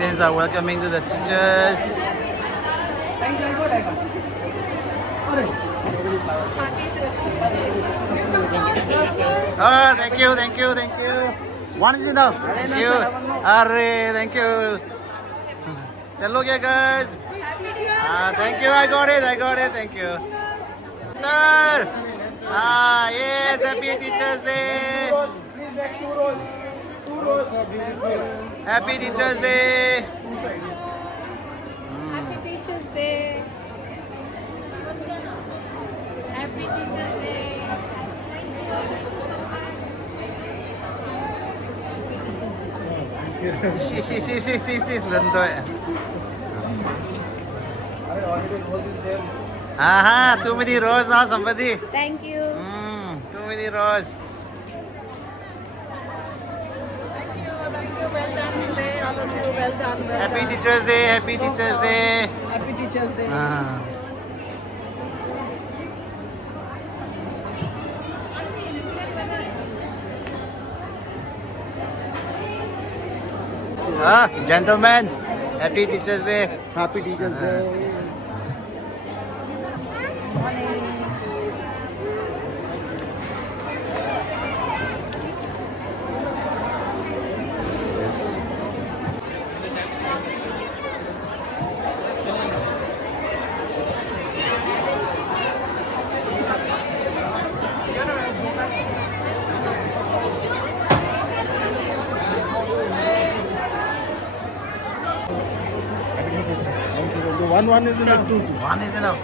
students are welcoming to the teachers. Oh, thank you. One is enough. Thank you. Arre, thank you. Hello, guys. Thank you. I got it. Thank you. Sir. Yes. Happy Teachers Day. Happy Teachers Day. Happy Teachers Day. Happy Teachers Day. Sí, sudah ya. Too many rows now, somebody. Thank you. Too many rows. Thank you. Well done today, all of you. Well done. Happy Teachers Day. Happy Teachers Day. Happy Teachers Day. Gentlemen, Happy Teachers Day. Happy Teachers Day. One is enough. One is enough.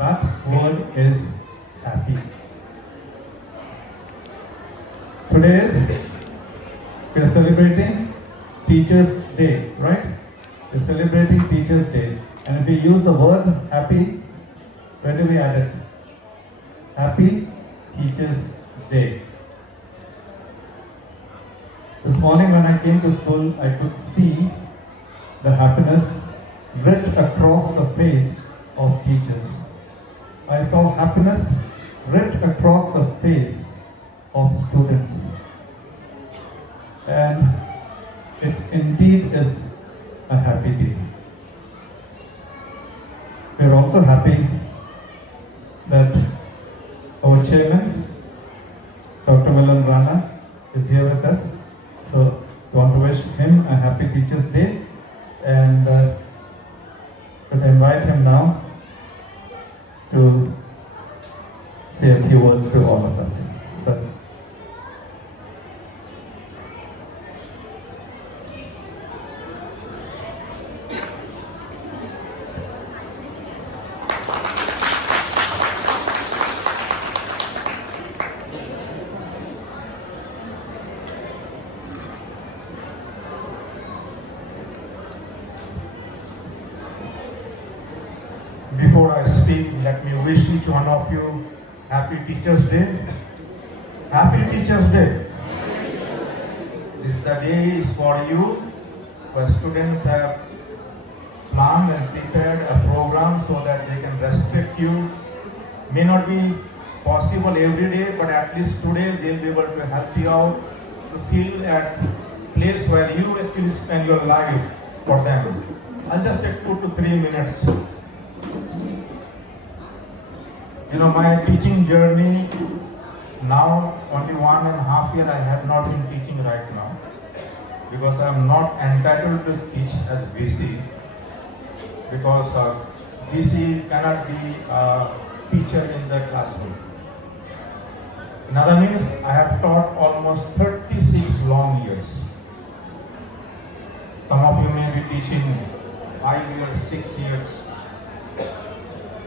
that word is happy. Today we are celebrating Teachers' Day, right? We're celebrating Teachers' Day. And if we use the word happy, where do we add it? Happy Teachers' Day. This morning when I came to school, I could see the happiness writ across the face of teachers. I saw happiness writ across the face of students. And it indeed is a happy day. We are also happy that our chairman, Dr. Milan Rana, is here with us. So we want to wish him a happy Teachers' Day, and could invite him now to say a few words to all of us. Sir. Before I speak, let me wish each one of you Happy Teachers' Day. Happy Teachers' Day. This the day is for you, where students have planned and prepared a program so that they can respect you. May not be possible every day, but at least today they'll be able to help you out to feel at place where you actually spend your life for them. I'll just take 2 to 3 minutes. You know, my teaching journey now, only 1.5 years I have not been teaching right now, because I am not entitled to teach as VC, because VC cannot be a teacher in the classroom. In other means, I have taught almost 36 long years. Some of you may be teaching 5 years, 6 years.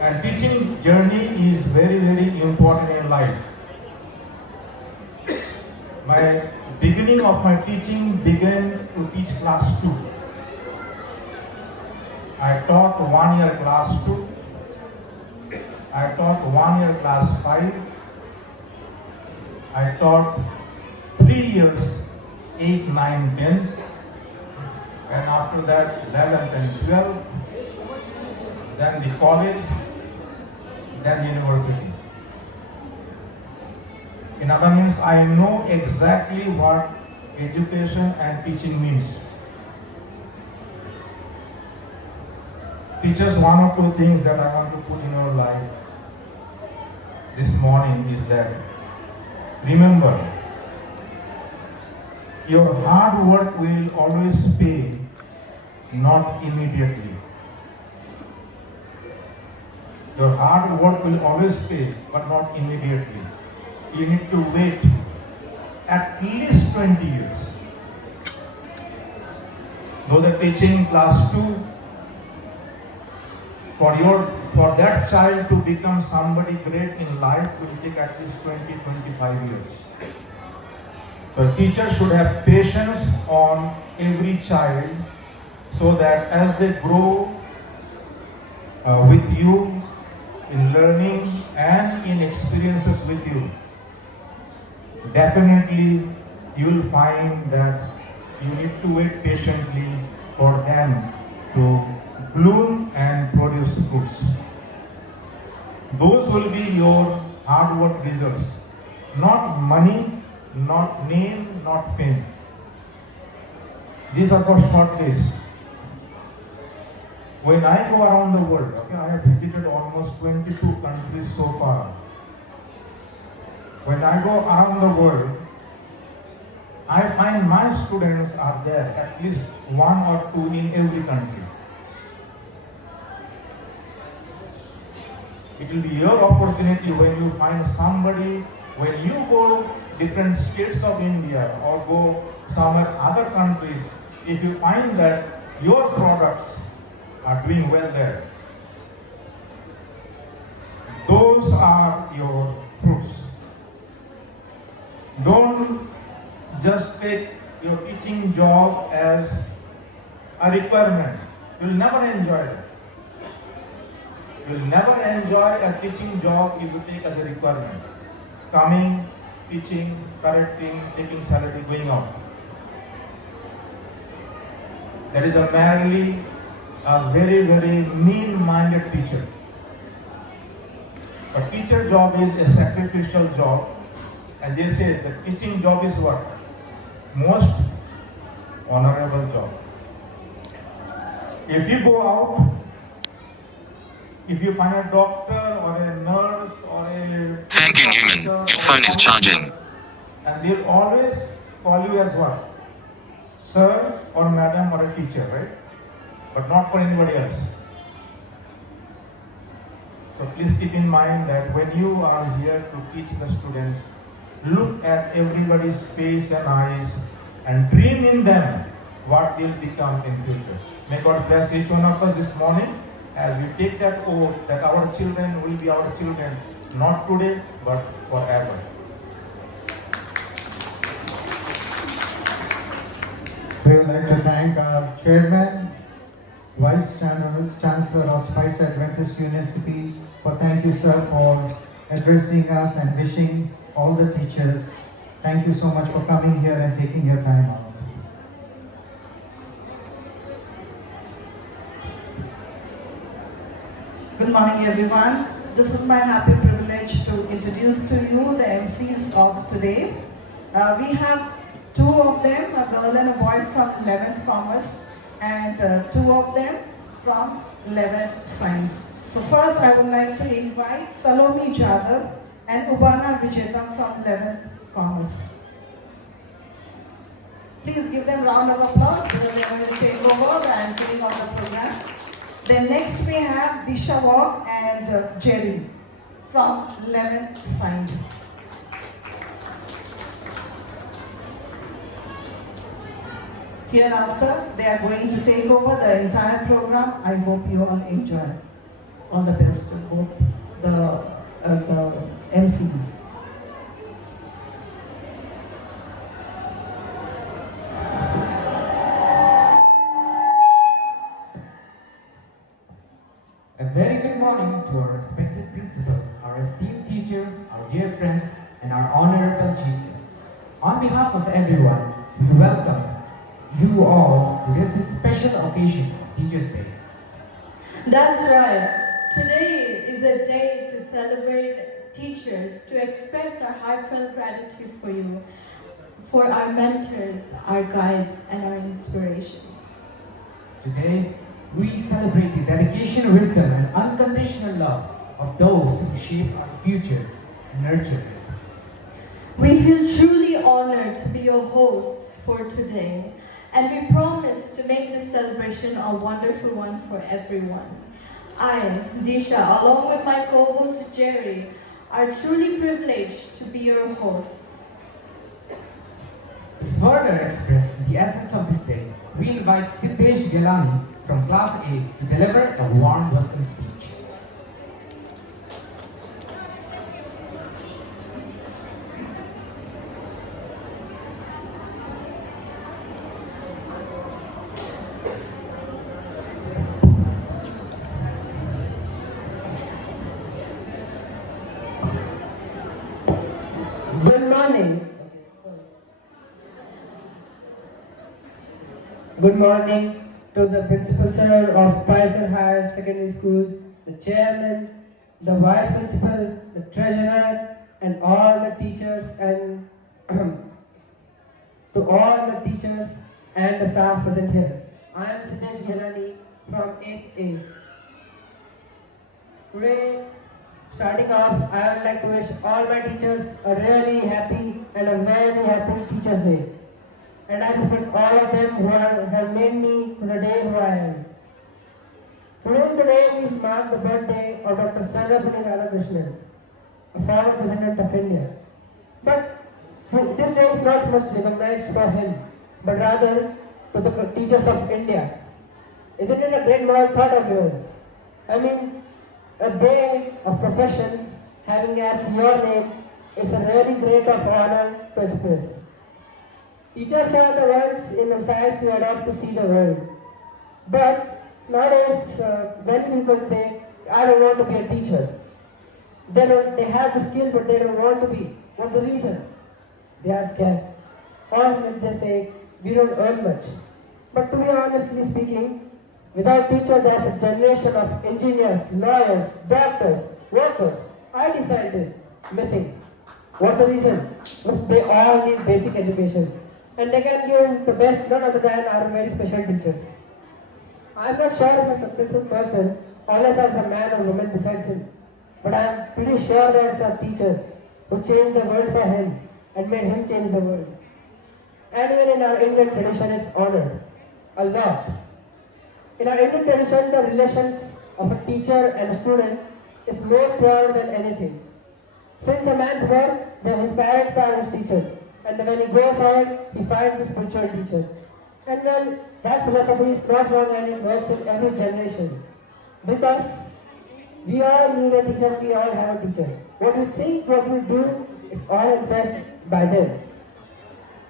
And teaching journey is very, very important in life. My beginning of my teaching began to teach class 2. I taught 1 year class 2. I taught 1 year class 5. I taught 3 years, 8, 9, 10. And after that, 11th and 12. Then the college. Then university. In other means, I know exactly what education and teaching means. Teachers, one or two things that I want to put in your life this morning is that, remember, your hard work will always pay, not immediately. Your hard work will always pay, but not immediately. You need to wait at least 20 years. Though the teaching class 2, for that child to become somebody great in life will take at least 20-25 years. So a teacher should have patience on every child, so that as they grow with you, in learning and in experiences with you, definitely you will find that you need to wait patiently for them to bloom and produce fruits. Those will be your hard work results. Not money, not name, not fame. These are for short days. When I go around the world, okay, I have visited almost 22 countries so far. When I go around the world, I find my students are there, at least 1 or 2 in every country. It will be your opportunity when you find somebody, when you go different states of India or go somewhere other countries, if you find that your products are doing well there, those are your fruits. Don't just take your teaching job as a requirement. You'll never enjoy it. You'll never enjoy a teaching job if you take as a requirement. Coming, teaching, correcting, taking salary, going out. There is a merely a very, very mean-minded teacher. A teacher job is a sacrificial job, and they say the teaching job is what? Most honorable job. If you go out, if you find a doctor or a nurse or a... Thank you, Newman. Your phone is charging. And they'll always call you as what? Sir or madam or a teacher, right? But not for anybody else. So please keep in mind that when you are here to teach the students, look at everybody's face and eyes and dream in them what they'll become in future. May God bless each one of us this morning as we take that oath that our children will be our children, not today, but forever. We would like to thank our Chairman, Vice Chancellor of Spicer Adventist University. Thank you, sir, for addressing us and wishing all the teachers. Thank you so much for coming here and taking your time out. Good morning, everyone. This is my happy privilege to introduce to you the MCs of today's. We have two of them, a girl and a boy from 11th Commerce, and two of them from 11th Science. So first I would like to invite Salomi Jadhav and Ubana Vijetam from 11th Commerce. Please give them a round of applause because they are going to take over the anchoring of the program. Then next we have Disha Walk and Jerry from 11th Science. Hereafter, they are going to take over the entire program. I hope you all enjoy. All the best to both the MCs. A very good morning to our respected principal, our esteemed teacher, our dear friends, and our honorable chief guests. On behalf of everyone, we welcome you all to this special occasion of Teachers' Day. That's right. Today is a day to celebrate teachers, to express our heartfelt gratitude for you, for our mentors, our guides, and our inspirations. Today, we celebrate the dedication, wisdom, and unconditional love of those who shape our future and nurture it. We feel truly honored to be your hosts for today, and we promise to make this celebration a wonderful one for everyone. I, Disha, along with my co-host Jerry, are truly privileged to be your hosts. To further express the essence of this day, we invite Siddesh Gelani from Class A to deliver a warm welcome speech. Good morning. Good morning to the principal sir of Spicer Higher Secondary School, the chairman, the vice principal, the treasurer, and all the teachers and to all the teachers and the staff present here. I am Siddesh Gelani from 8th A. Today, starting off, I would like to wish all my teachers a really happy and a very happy Teachers' Day. And I respect all of them who have made me to the day who I am. Today is the day we mark the birthday of Dr. Sarvepalli Radhakrishnan, a former President of India. But this day is not much recognized for him, but rather to the teachers of India. Isn't it a great moral thought of yours? I mean, a day of professions having as your name is a really great of honor to express. Teachers are the ones in the science we adopt to see the world. But nowadays, many people say, I don't want to be a teacher. They have the skill, but they don't want to be. What's the reason? They are scared. Or they say, we don't earn much. But to be honestly speaking, without teachers, there's a generation of engineers, lawyers, doctors, workers, IT scientists missing. What's the reason? Because they all need basic education. And they can give the best, none other than our very special teachers. I'm not sure if a successful person always has a man or woman besides him. But I'm pretty sure there's a teacher who changed the world for him and made him change the world. And even in our Indian tradition, it's honored a lot. In our Indian tradition, the relations of a teacher and a student is more pure than anything. Since a man's birth, then his parents are his teachers. And when he goes out, he finds his spiritual teacher. And well, that philosophy is not wrong and it works in every generation. Because we all need a teacher, we all have a teacher. What we think, what we do, is all influenced by them.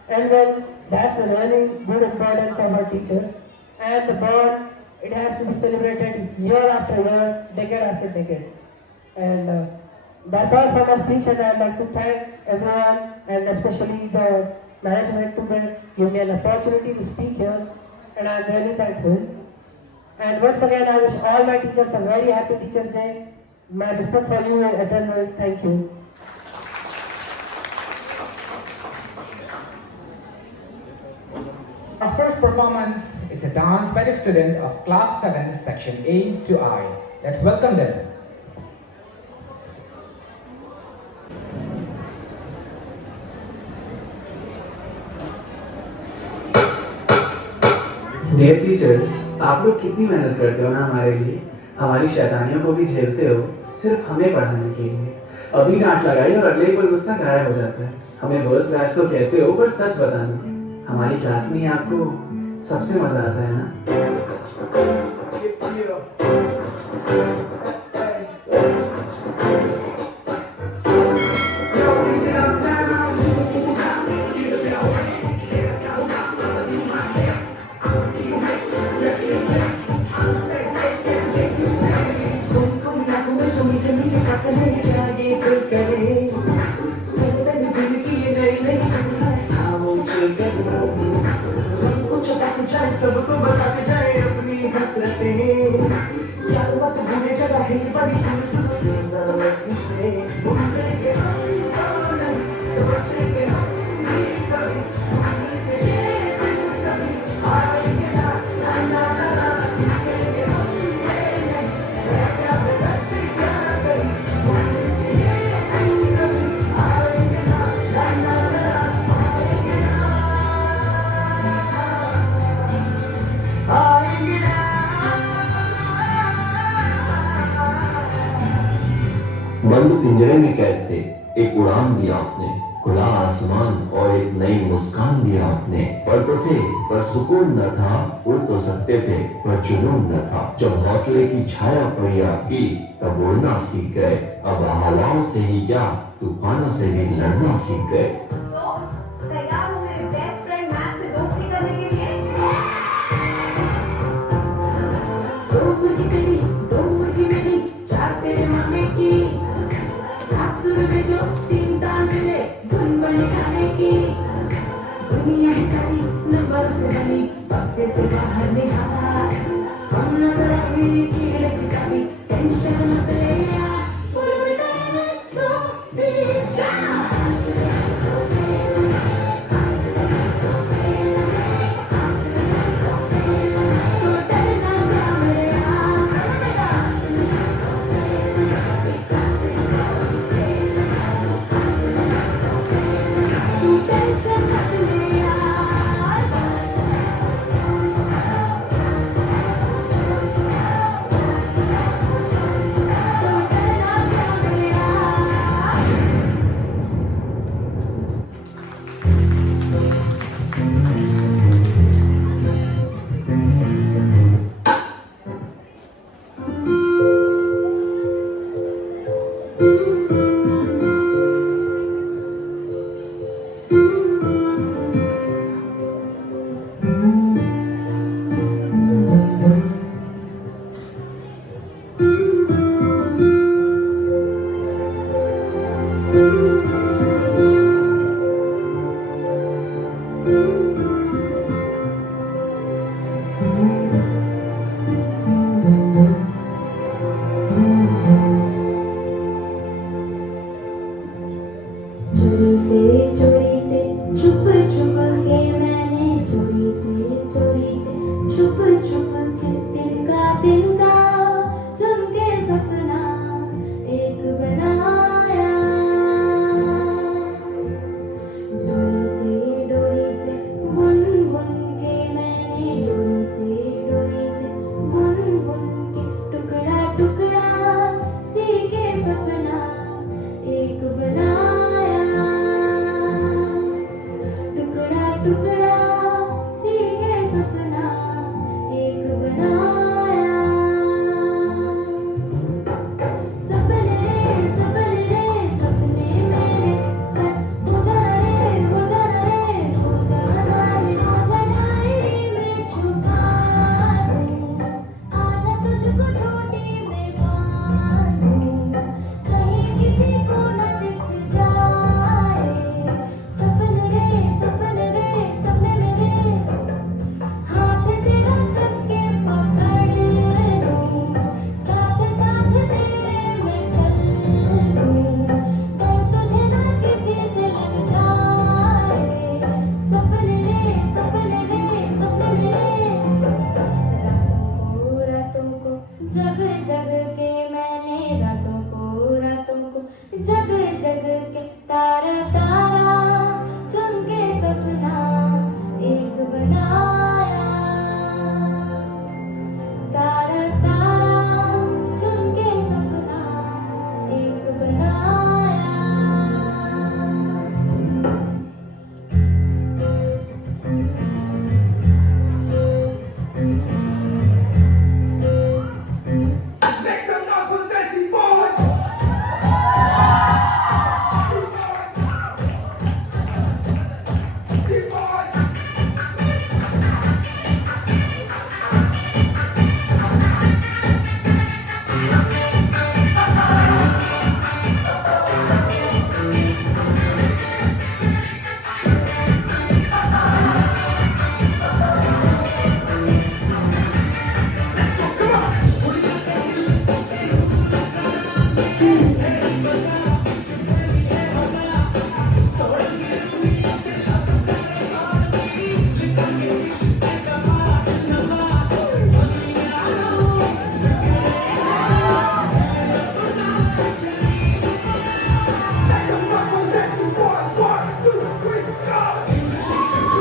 And well, that's the really good importance of our teachers. And the bond, it has to be celebrated year after year, decade after decade. And that's all for my speech, and I'd like to thank everyone, and especially the management to give me an opportunity to speak here, and I'm really thankful. And once again, I wish all my teachers a very happy Teachers' Day. My respect for you, eternal. Thank you. Our first performance is a dance by the student of Class 7, Section A to I. Let's welcome them. Dear teachers, आप लोग कितनी मेहनत करते हो ना हमारे लिए, हमारी शैतानियों को भी झेलते हो सिर्फ हमें पढ़ाने के लिए। अभी डांट लगाई और अगले पल गुस्सा गायब हो जाता है। हमें वर्स्ट बैच तो कहते हो, पर सच बताना हमारी क्लास में ही आपको सबसे मजा आता है ना। सबको बताते जाए अपनी हसरतें, यार मत भूले जगह है बड़ी खूबसूरत से ज़रूरत से भूलेंगे हम कौन, सोचेंगे हम भी कभी, सुनेंगे ये दिन सभी आएंगे ना ना ना ना, सीखेंगे हम ये नहीं मैं क्या बदलते क्या सही, सुनेंगे ये दिन सभी आएंगे ना ना ना ना, आएंगे ना बंद पिंजरे में कैद थे, एक उड़ान दिया आपने, खुला आसमान और एक नई मुस्कान दिया आपने। पर तो थे पर सुकून न था, उड़ तो सकते थे पर जुनून न था। जब हौसले की छाया पड़ी आपकी, तब उड़ना सीख गए। अब हवाओं से ही क्या, तूफानों से भी लड़ना सीख गए। तो तैयार हो मेरे बेस्ट फ्रेंड मैथ से दोस्ती करने के लिए? दो मुर्गी तेरी, दो मुर्गी मेरी, चार तेरे मामे की, सात सुर में जो तीन ताल मिले, धुन बने गाने की। दुनिया है सारी नंबरों से बनी, बक्से से बाहर निहार, हम नजर आवी कीड़े किताबी, टेंशन मत ले यार, पूरे में दो तीन चार। चोरी से छुप छुप के मैंने चोरी से छुप छुप के तिनका चुन के सपना एक बनाया डोरी से बुन बुन के मैंने डोरी से बुन बुन के टुकड़ा टुकड़ा सी के सपना एक बनाया टुकड़ा सी के सपना एक बनाया सपने मेरे सच हो जाए में छुपा दूं आजा तुझको छोटी में बांधूं कहीं किसी को न दिख जाए सपने मेरे हाथ तेरा कस के पकड़ लूं साथ तेरे मैं चल लूं तो तुझे ना किसी से लग जाए सपने मेरे रातों को जग जग के मैंने रातों को जग जग के तारा चुन के सपना एक बनाया तारा चुन के सपना एक बनाया Make some noise for the Desi Boys! These boys! Make some noise for the Desi Boys! 1, 2, 3, go!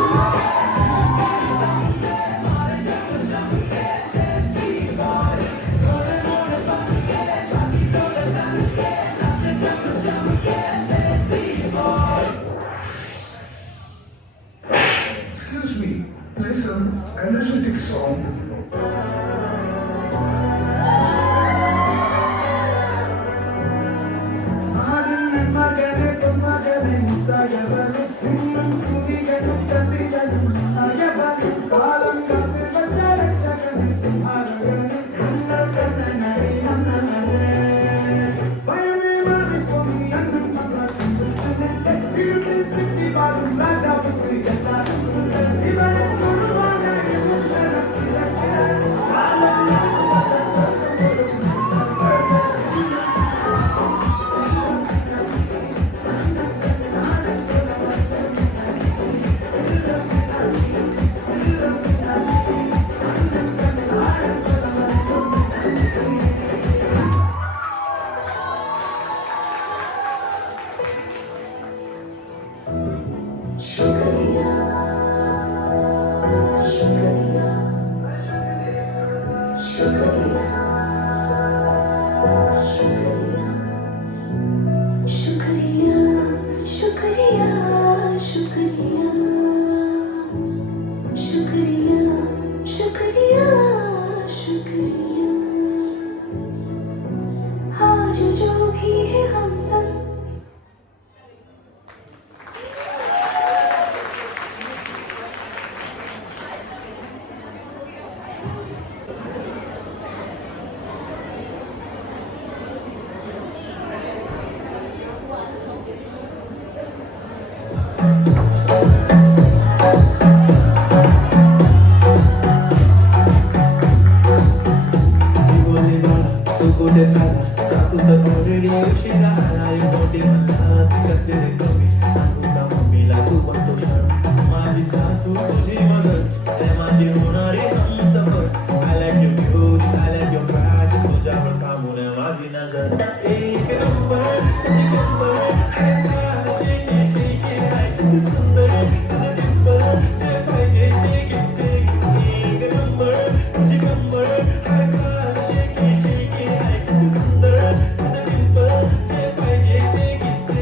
Excuse me, play some energetic song. Raja रे कमी सांगू का मम्मीला तू बघतो क्षण माझी सासू तुझी मदत ते माझी होणारी Humsafar I like your beauty, I like your fashion तुझ्यावर कामून माझी नजर एक नंबर तुझी कंबर shake it, shake it, हाय किती सुंदर तुझं डिंपल ते पाहिजे ते एक नंबर तुझी कंबर हाय shake it, shake it, हाय किती सुंदर तुझं डिंपल ते पाहिजे ते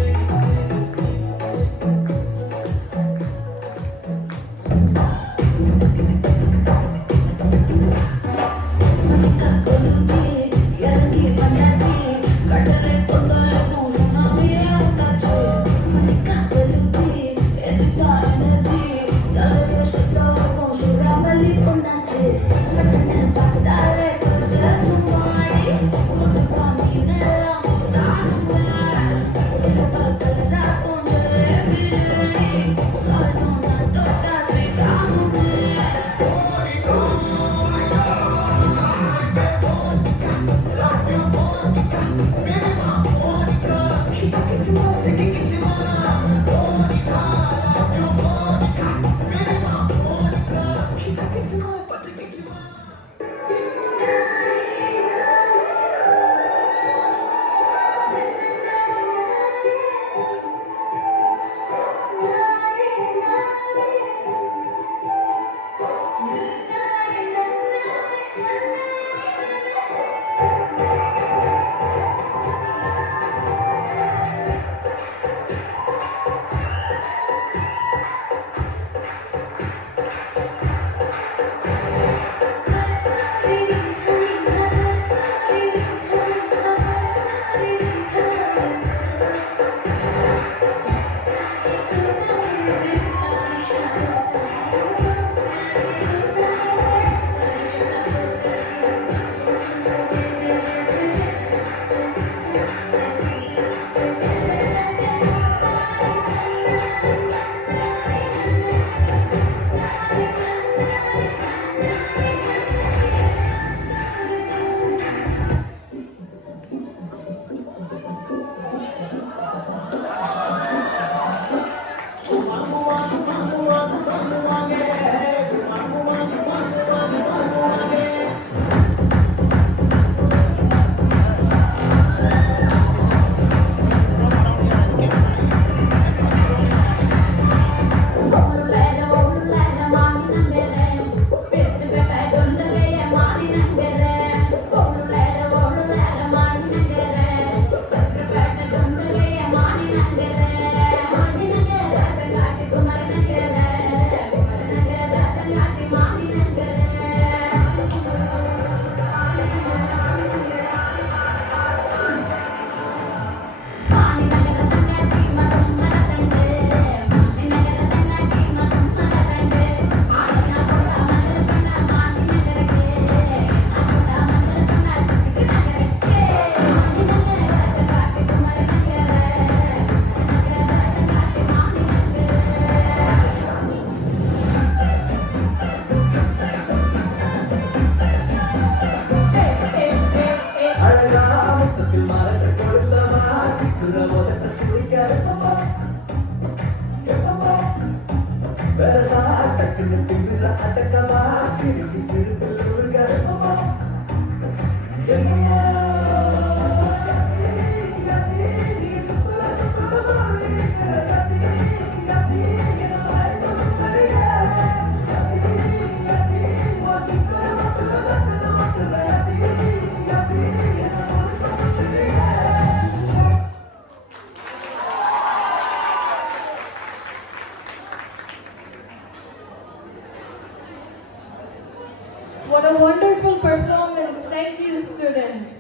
What a wonderful performance. Thank you, students.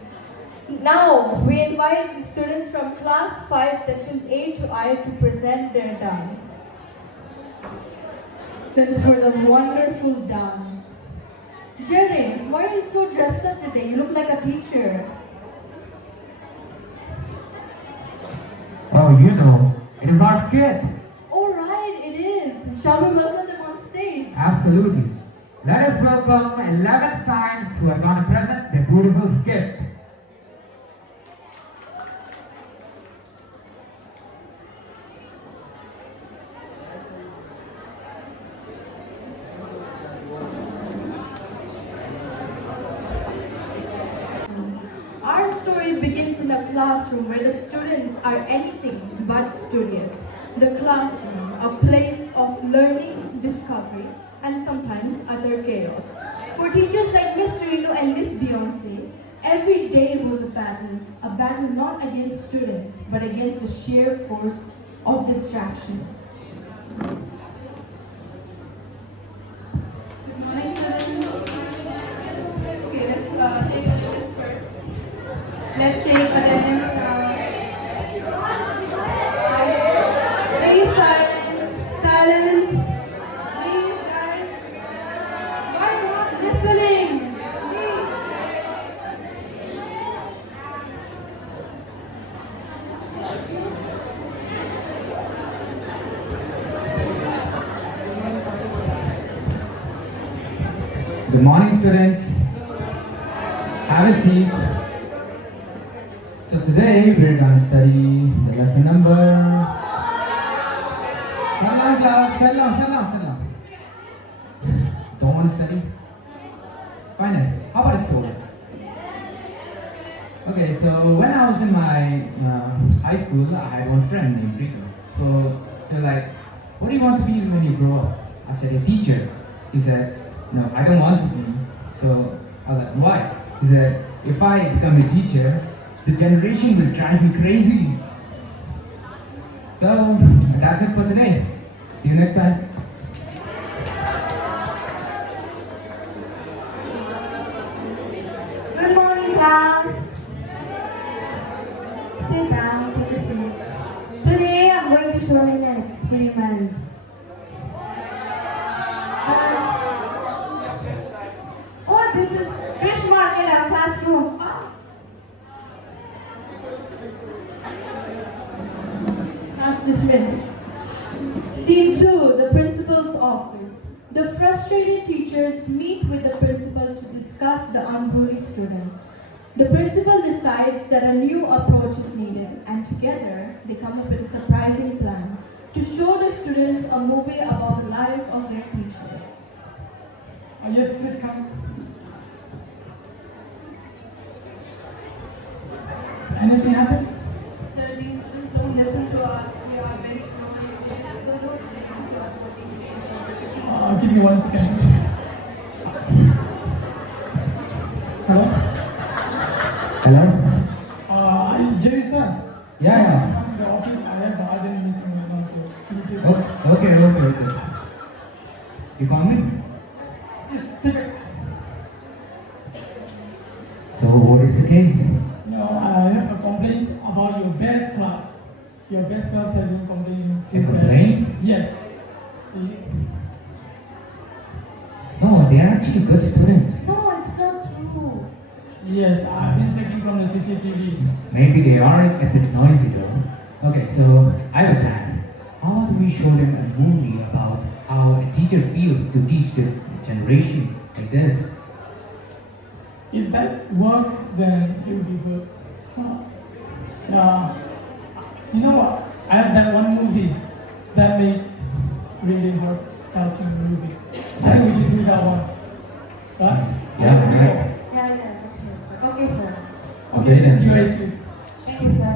Now, we invite the students from class 5, sections A to I to present their dance. That's for the wonderful dance. Jerry, why are you so dressed up today? You look like a teacher. Oh, you know, it is our skit. All right, it is. Shall we welcome them on stage? Absolutely. Let us welcome 11 signs who are going to present their beautiful skit. a classroom where the students are anything but studious. The classroom, a place of learning, discovery, and sometimes utter chaos. For teachers like Miss Renu and Miss Beyonce, every day was a battle not against students, but against the sheer force of distraction. Good morning, students. Okay, let's take attendance first. Let's take attendance. Please silence. Silence. Please, guys. Why not listening? Good morning, students. Have a seat. So today we're going to study the lesson number. Shut down. Don't want to study? Fine then. How about a story? Okay, so when I was in my high school, I had one friend named Rico. So they're like, what do you want to be when you grow up? I said, a teacher. He said, no, I don't want to be. So I was like, why? He said, if I become a teacher, the generation will drive me crazy. So that's it for today. See you next time. Good morning, class. Sit down, take a seat. Today I'm going to show you an experiment. Oh, this is fish market, our classroom. Class dismissed. Scene 2, the principal's office. The frustrated teachers meet with the principal to discuss the unruly students. The principal decides that a new approach is needed, and together they come up with a surprising plan to show the students a movie about the lives of their teachers. Yes, please come. Anything happened? Sir, these students don't listen to us. We are very Give me 1 second. Hello? Hello? Jerry sir. Yeah. Come to the office. I have an urgent meeting right now. So can you please? Okay. You call me? Yes, take it. So what is the case? No, I have a complaint about your best class. Your best class has been complaining to A complaint? Yes. See? No, they are actually good students. No, it's not true. Yes, I've been checking from the CCTV. Maybe they are a bit noisy though. Okay, so I have a plan. How do we show them a movie about how a teacher feels to teach the generation like this? If that works, then it will be good. You know what? I have that one movie that made really heart-touching movie. I think we should do that one. But Yeah. Okay, sir. Okay then. You guys, please. Thank you, sir.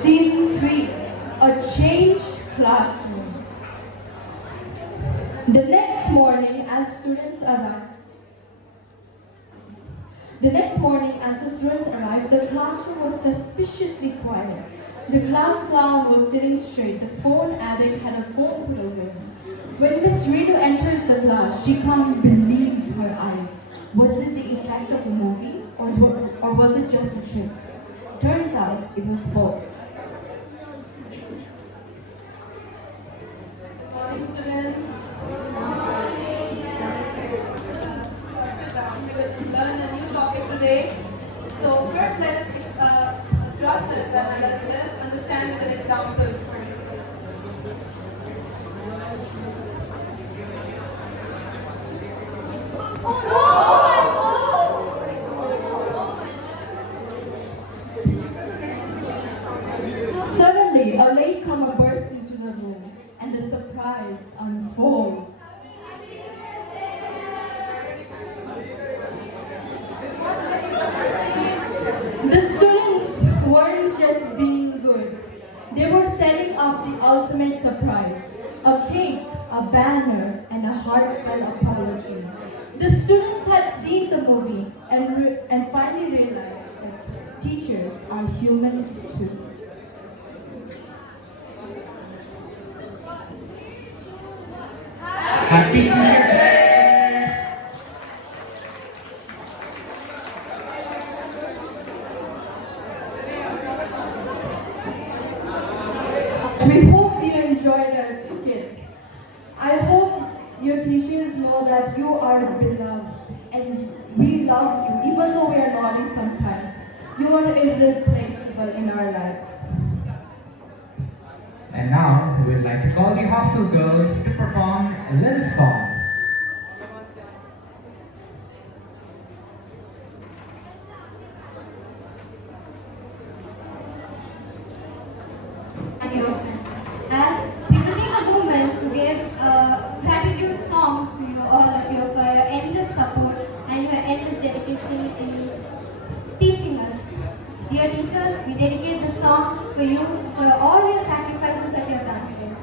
Scene 3, a changed classroom. The next morning, as the students arrived, the classroom was suspiciously quiet. The class clown was sitting straight. The phone addict had a phone put away. When Miss Renu enters the class, she can't believe her eyes. Was it the effect of a movie, or was it just a trick? Turns out it was both. morning, students. Sit down. We will learn a new topic today. So first, let us process and let us understand with an example. Suddenly, a latecomer burst into the room. a banner, and a heartfelt apology. The students had seen the movie and finally realized that teachers are humans too. Happy Teacher Day! We hope you enjoyed our skit. I hope your teachers know that you are beloved and we love you, even though we are naughty sometimes. You are irreplaceable in our lives. And now, we'd like to call the hostel girls to perform a little song. As we will take a moment to give a gratitude song to you all of you for your endless support and your endless dedication in teaching us. Dear teachers, we dedicate this song for you for all your sacrifices that you have done for us.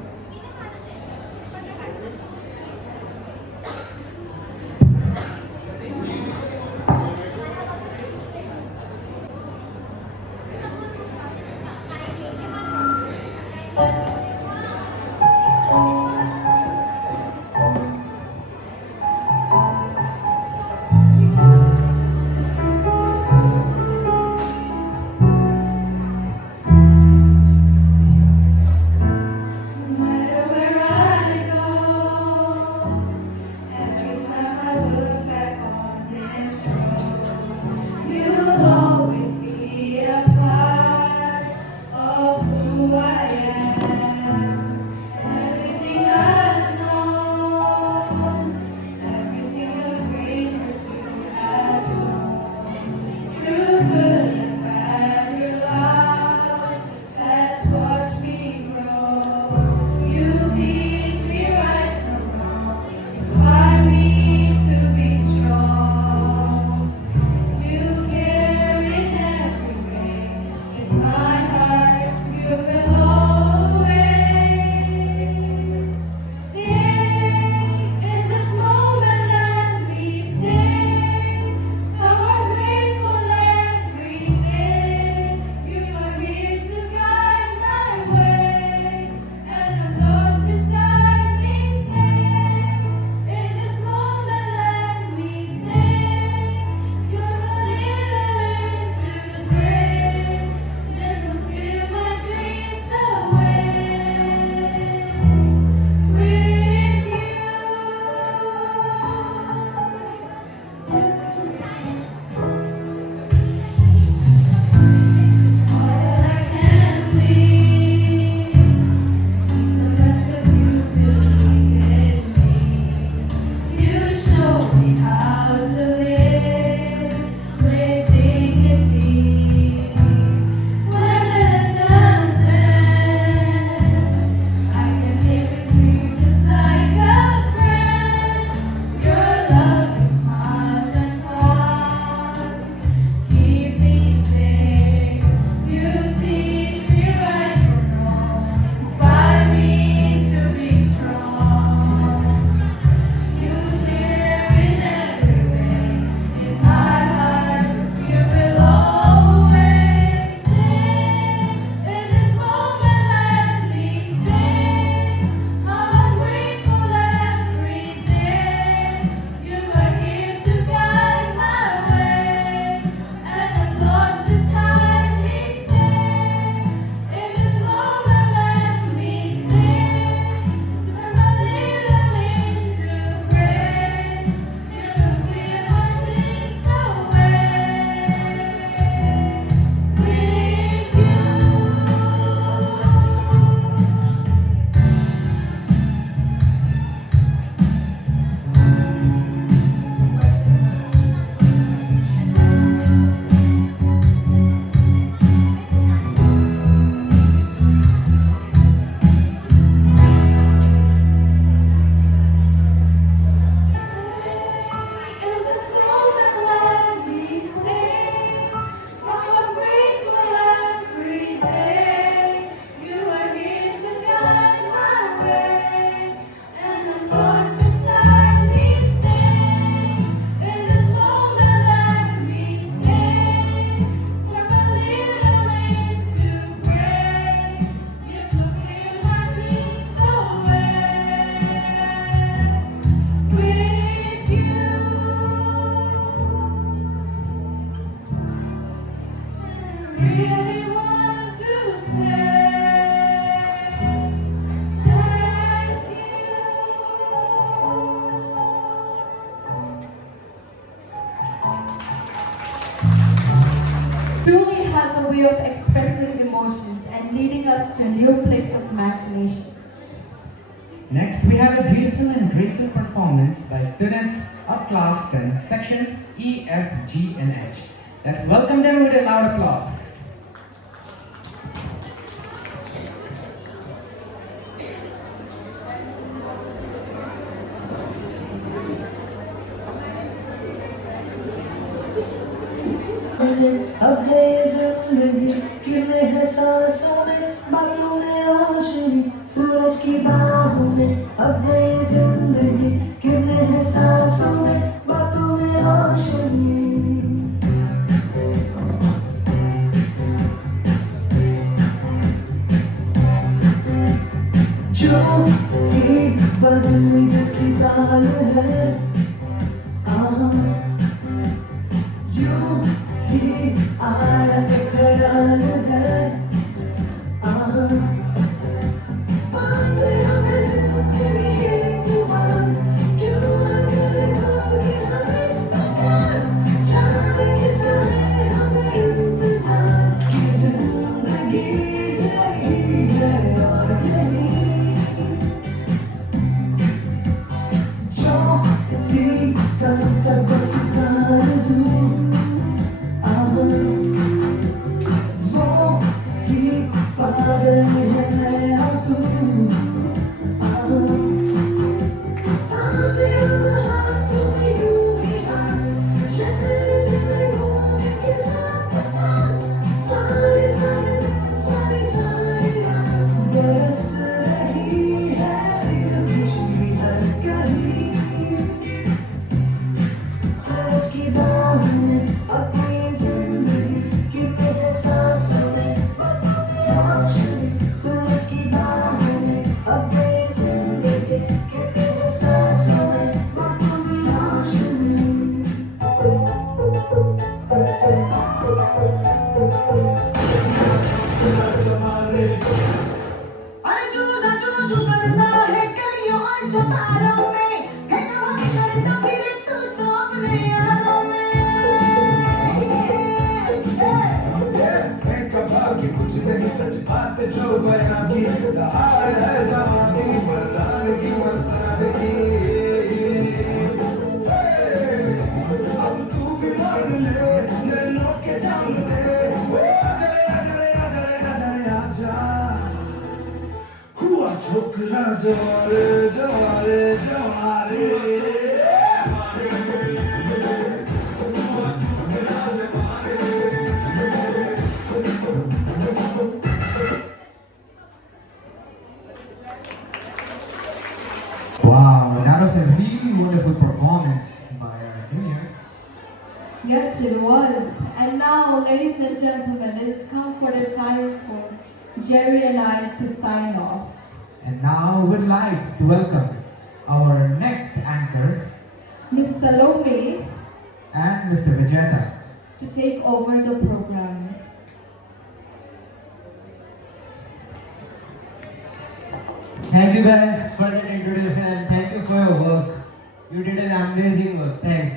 truly has a way of expressing emotions and leading us to a new place of imagination. Next, we have a beautiful and graceful performance by students of class 10, section E, F, G, and H. Let's welcome them with a loud applause. अब है ये जिंदगी किरने हैं सांसों में बातों में रोशनी सूरज की बाहों में अब है ये जिंदगी किरने हैं सांसों में बातों में रोशनी जो ही बदली की ताल है यूं ही आया के ख्याल है बांधे हमें जिंदगी एक बार क्यों न करे कोई हमें सकार जाने किसा है हमें इंतजार की जिंदगी यही है और यही जो भी तक बस आरज़ू Wow, that was a really wonderful performance by our juniors. Yes, it was. And now, ladies and gentlemen, it has come for the time for Jerry and I to sign off. And now we'd like to welcome our next anchor, Miss Salome, and Mr. Vijeta, to take over the program. Thank you guys for the introduction and thank you for your work. You did an amazing work. Thanks.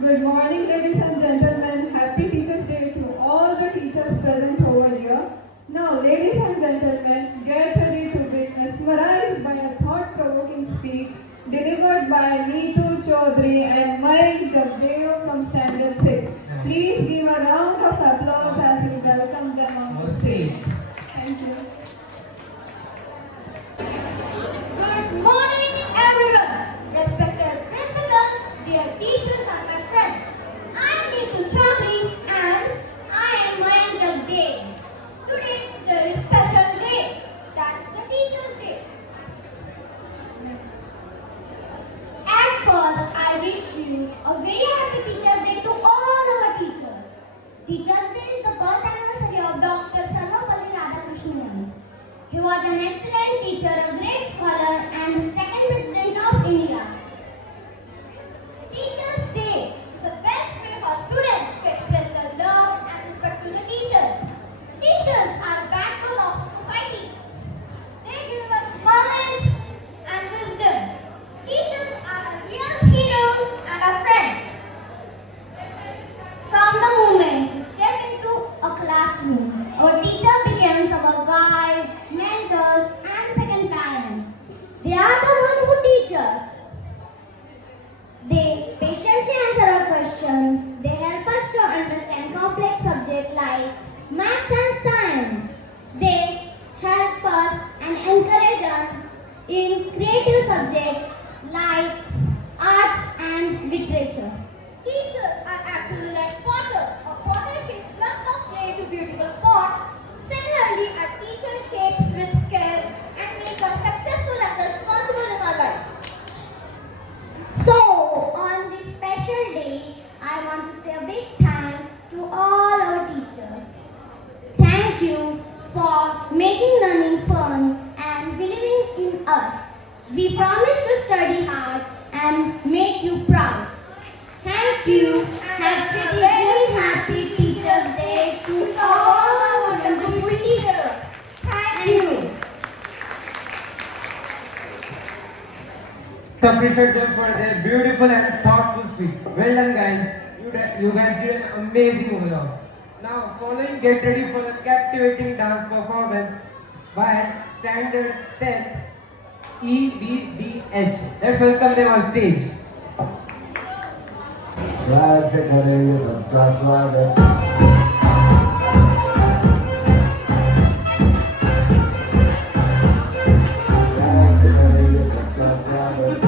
Good morning, ladies and gentlemen. Happy Teachers' Day to all the teachers present over here. Now, ladies and gentlemen, get ready to be mesmerized by a thought-provoking speech delivered by Neetu Chaudhary and Mayank Jagdeo from Standard 6. Please give a round of applause as we welcome them on the stage. Thank you. Good morning, everyone. Respected principal, dear teachers and my friends. I am Neetu Chaudhary and I am Mayank Jagdeo. Today, there is a special day. That's the Teachers' Day. At first, I wish you a very happy Teachers' Day to all our teachers. Teachers' Day is the birth anniversary of Dr. Sarvapalli Radhakrishnan. He was an excellent teacher, a great scholar, and the second president of India. Teachers' Day is the best way for students to express their love and respect to the teachers. Teachers are the backbone of society. They give us knowledge and wisdom. Teachers are our real heroes and our friends. From the moment we step into maths and science. They help us and encourage us in creative subjects like arts and literature. Teachers are actually like potter. A potter shapes lumps of clay to beautiful pots. Similarly, a teacher shapes with care and makes us successful and responsible in our life. So, on this special day, I want to say a big thanks to all our teachers. Thank you for making learning fun and believing in us. We promise to study hard and make you proud. Thank you. Happy, very happy Teachers Day to all our wonderful teachers. Thank you. Appreciate them for their beautiful and thoughtful speech. Well done, guys. You guys did an amazing job. Now, following, get ready for the captivating dance performance by Standard 10th EBBH. Let's welcome them on stage. स्वागत से करेंगे सबका स्वागत स्वागत से करेंगे सबका स्वागत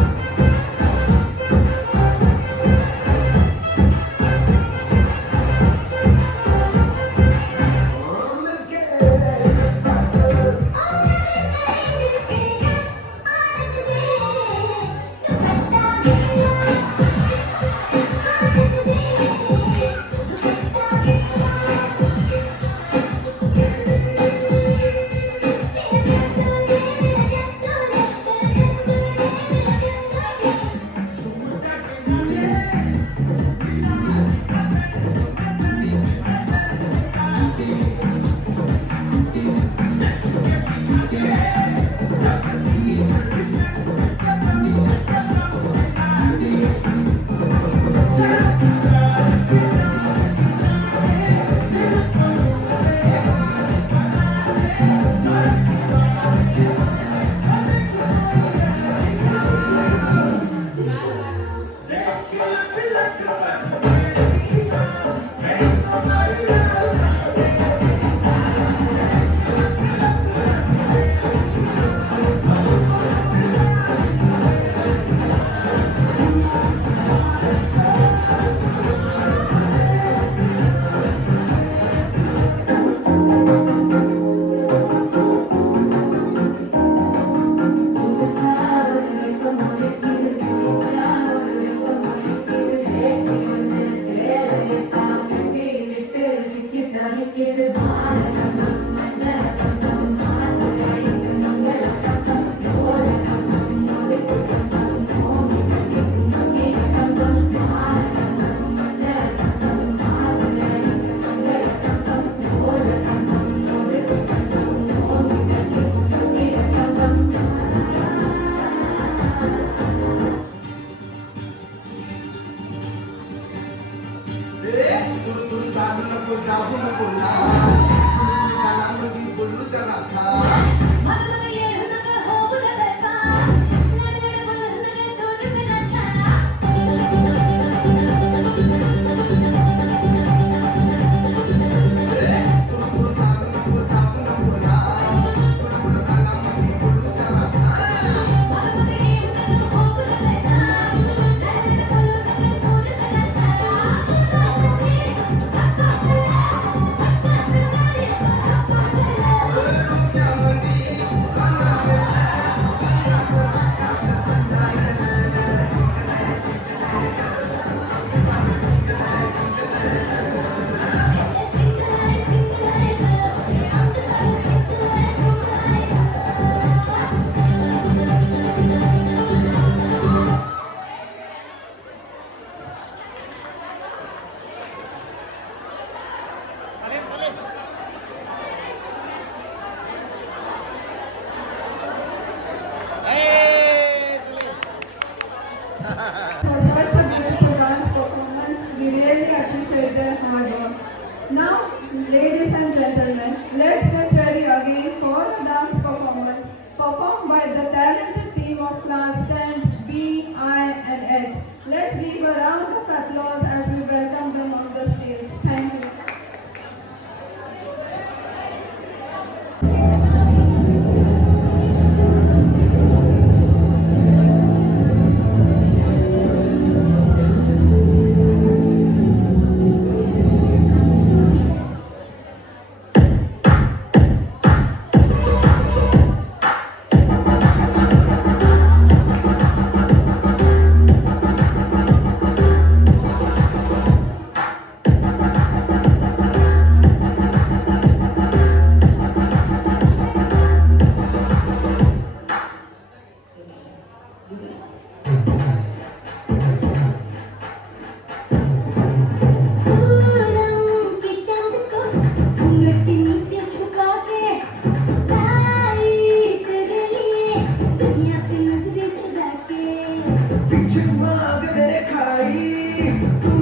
Now, ladies and gentlemen, let's get ready again for the dance performance performed by the talented team of class 10 B, I and H. Let's give a round of applause as we welcome them on the stage. Thank you.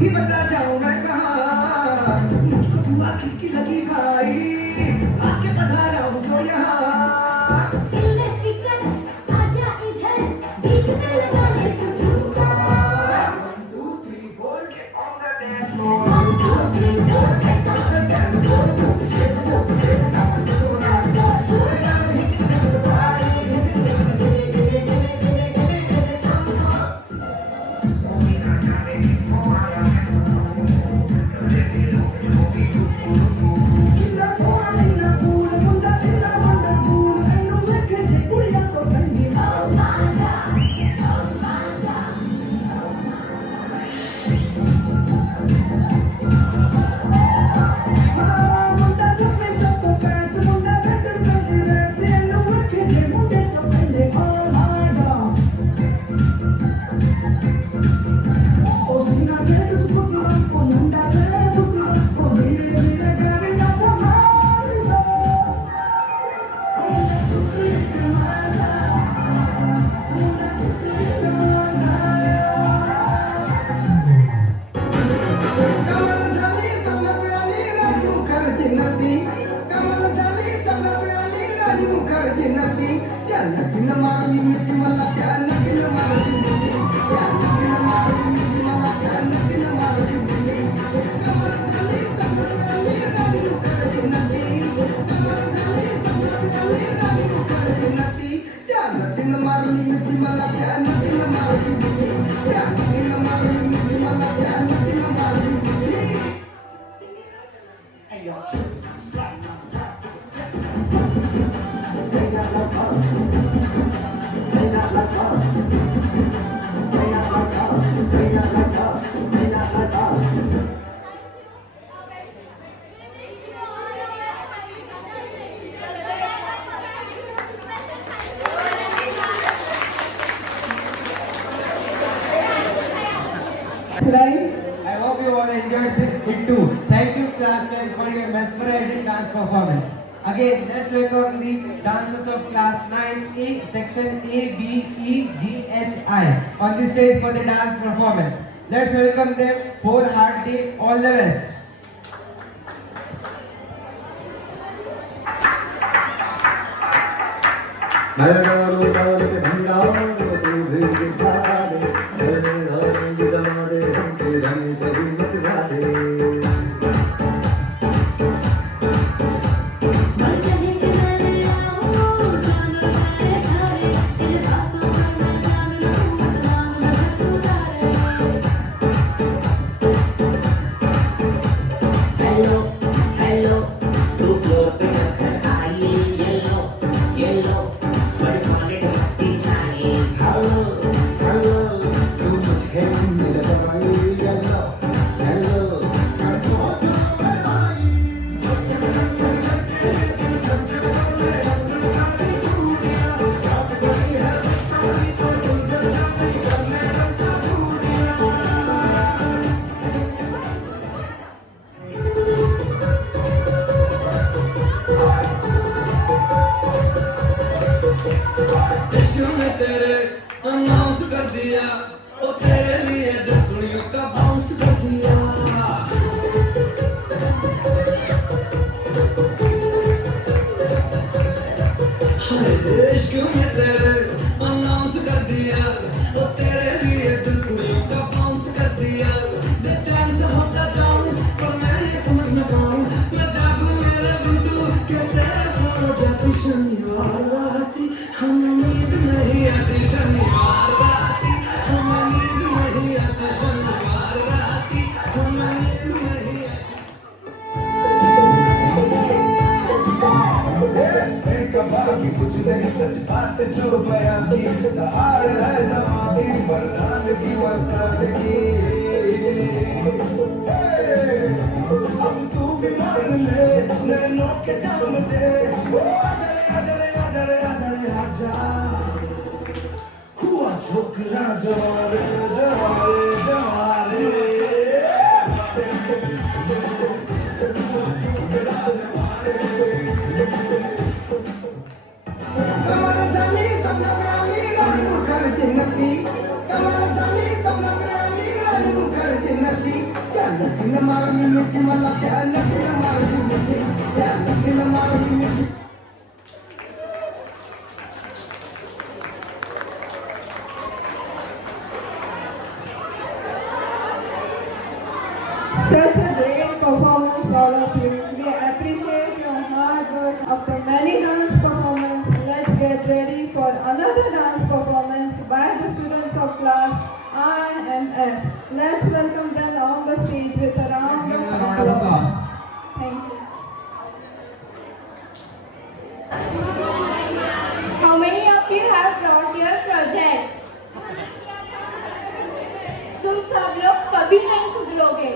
ही बता जाऊं मैं कहाँ, मुझको दुआ किसकी लगी भाई, आके पधारा हूँ जो यहाँ। दिल फिकर आजा इधर, बीच में लगा ले तू ठुमका। 1 2 3 4 get on the dance floor. 1 2 3 4 get on the dance floor. Shake it up, shake it up, do that, slow it down, hit it to the body, hit it to the I hope you all enjoyed this bit too. Thank you, class 10, for your mesmerizing dance performance. Again, let's welcome the dancers of class 9A, section A, B, E, G, H, I on the stage for the dance performance. Let's welcome them wholeheartedly. All the best. कुछ नहीं सच बात जो बयां की, दहाड़ है जवानी मर्दान की मस्तानगी। अब तू भी मान ले नैनों के जाम दे, आजा रे आजा रे आजा रे आजा रे आजा, हुआ छोकरा जवारे जवारे जवारे। Kamar Zali, Samnagali, Rani Mukherjee Nati. Kamar Zali, Samnagali, Rani Mukherjee Nati. Such a great performance, all of you. We appreciate your hard work. After many dance performances, let's get ready for another dance performance by the students of class I and F. Let's welcome them on the stage with a round of applause. Thank you. How many of you have brought your projects? तुम सब लोग कभी नहीं सुधरोगे.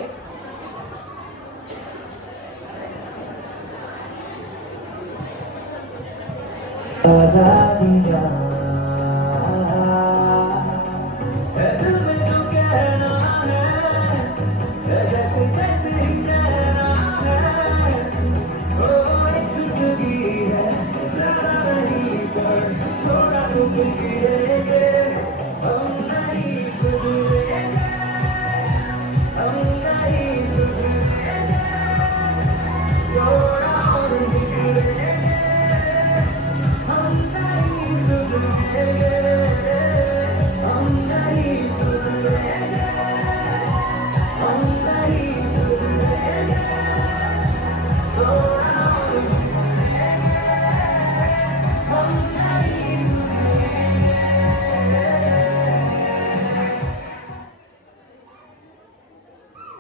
आजादियाँ है दिल में जो कहना है जैसे जैसे ही कहना है ओ एक जिंदगी है ज़रा नहीं पर थोड़ा तो बिगड़ेंगे हम नहीं सुधरेंगे हम नहीं सुधरेंगे थोड़ा और बिगड़ेंगे हम नहीं सुधरेंगे हम नहीं सुधरेंगे हम नहीं सुधरेंगे थोड़ा और बिगड़ेंगे हम नहीं सुधरेंगे.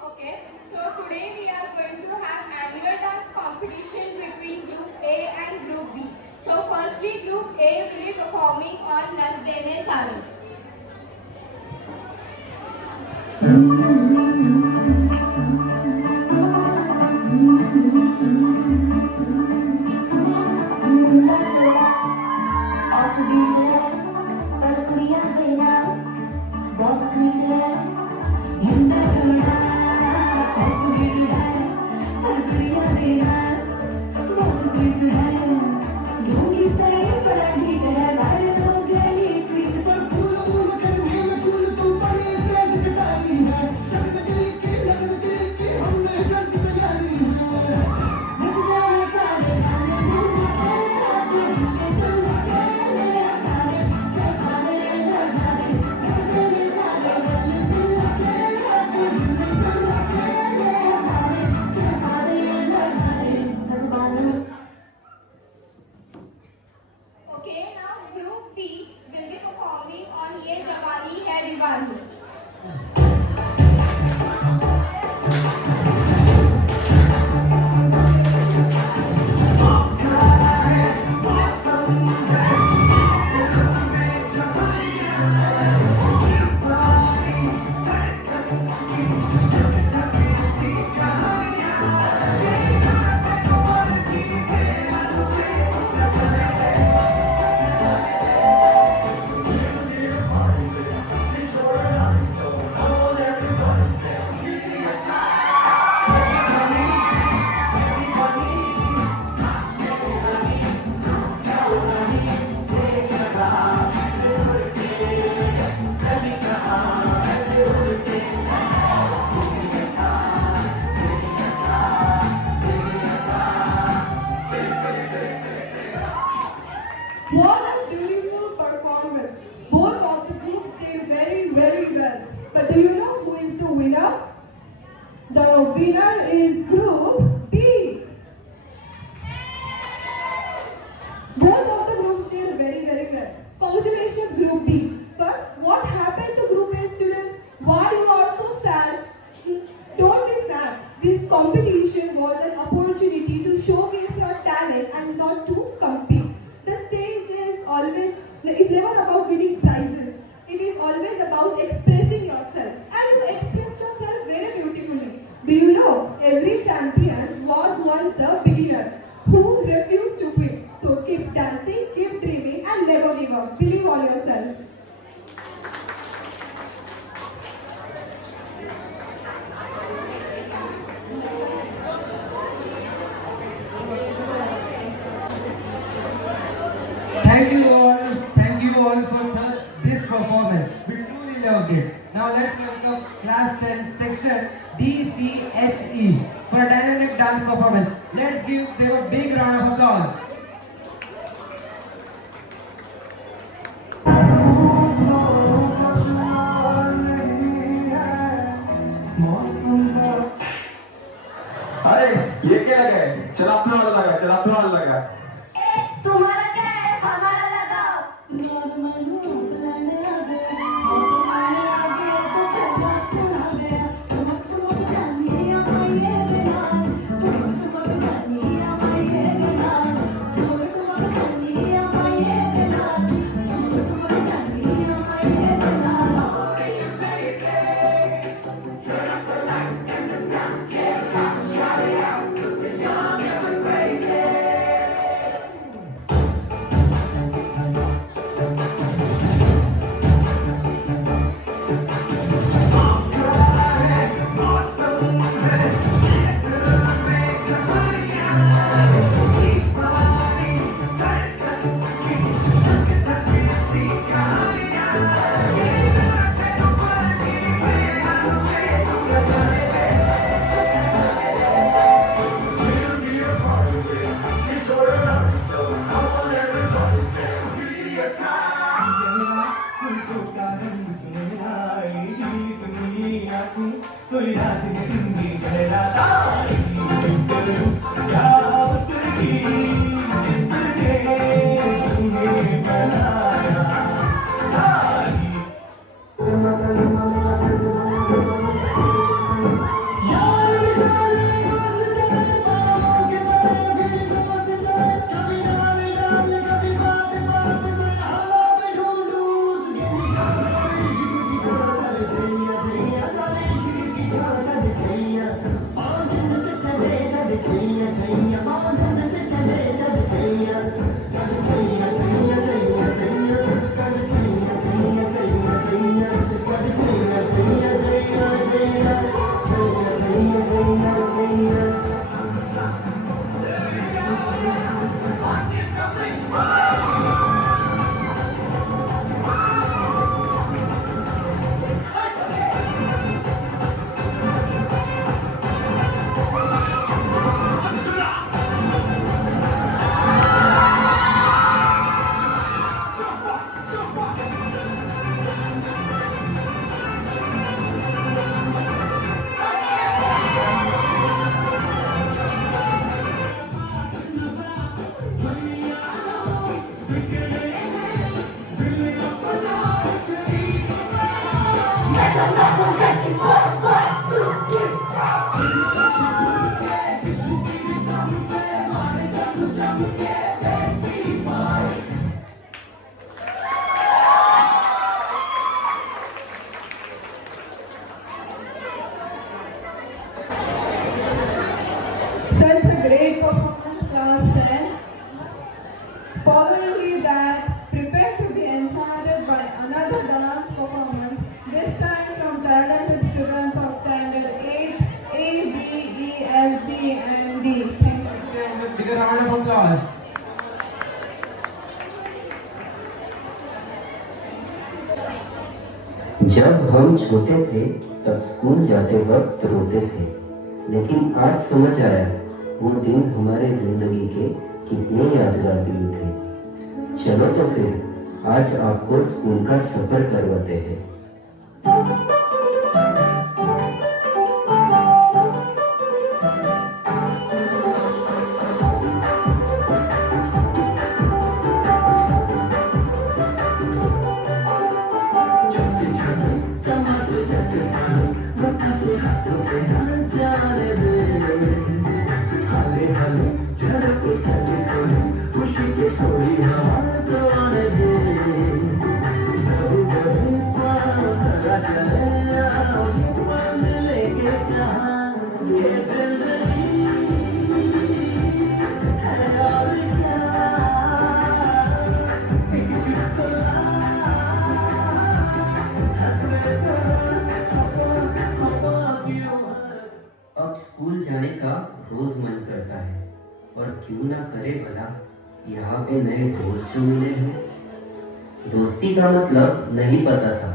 Okay, so today we are going to have annual dance competition between Group A and Group B. So firstly, Group A will be performing on Nas Dene Sare. Okay, now Group B will be performing on Ye Jawani Hai Diwali. What a beautiful performance. Both of the groups did very, very well. But do you know who is the winner? The winner is Group B. Both of the groups did very, very well. Congratulations, Group B. But what happened to Group A students? Why you are so sad? Don't be sad. This competition was an opportunity to showcase your talent and not to compete. The stage is never about winning prizes. It is always about expressing yourself. And you expressed yourself very beautifully. Do you know, every champion was once a beginner who refused to quit. So keep dancing, keep dreaming, and never give up. Believe on yourself. Thank you all for this performance. We truly loved it. Now let's welcome class 10 section DCHE for a dynamic dance performance. Let's give them a big round of applause. अरे ये क्या लगा है? चल अपना वाला लगा, चल अपना वाला लगा। तुम्हारा क्या है? हमारा लगाओ। Such a great performance, class 10. Following that, prepare to be enchanted by another dance performance, this time from talented students of standard 8, A, B, E, F, G, and D. Thank you. Big round of applause. जब हम छोटे थे तब school जाते वक्त रोते थे, लेकिन आज समझ आया वो दिन हमारे जिंदगी के कितने यादगार दिन थे। चलो तो फिर आज आपको स्कूल का सफर करवाते हैं। अब स्कूल जाने का रोज मन करता है, और क्यों ना करे भला, यहाँ पे नए दोस्त जो मिले हैं। दोस्ती का मतलब नहीं पता था,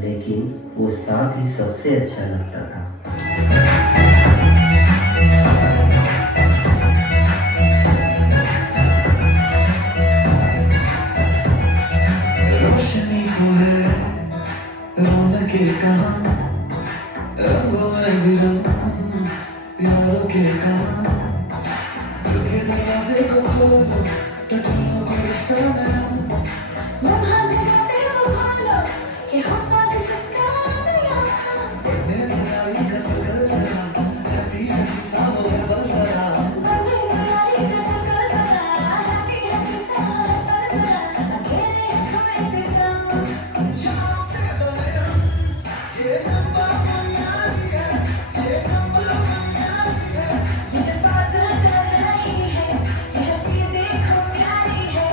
लेकिन वो साथ ही सबसे अच्छा लगता था। रोशनी तो है रौनके कहाँ, रंगों में भी रंग यारों के कहाँ, दिल के दरवाजे को खोलो टटोलों को रिश्ता नया, लम्हा जरा दिल को खोलो कि हौसला दिलचस्पा नया, बढ़ने वाली का सर्कल जरा हैप्पी हैप्पी सा हो गया जरा, बढ़ने वाली का सर्कल जरा हैप्पी हैप्पी सा हो गया जरा, अकेले थोड़े से कम शाम से बने ये नंबर बुनियादी है, ये नंबर बुनियादी है, ये जज्बा कर रही है, ये हंसी देखो प्यारी है।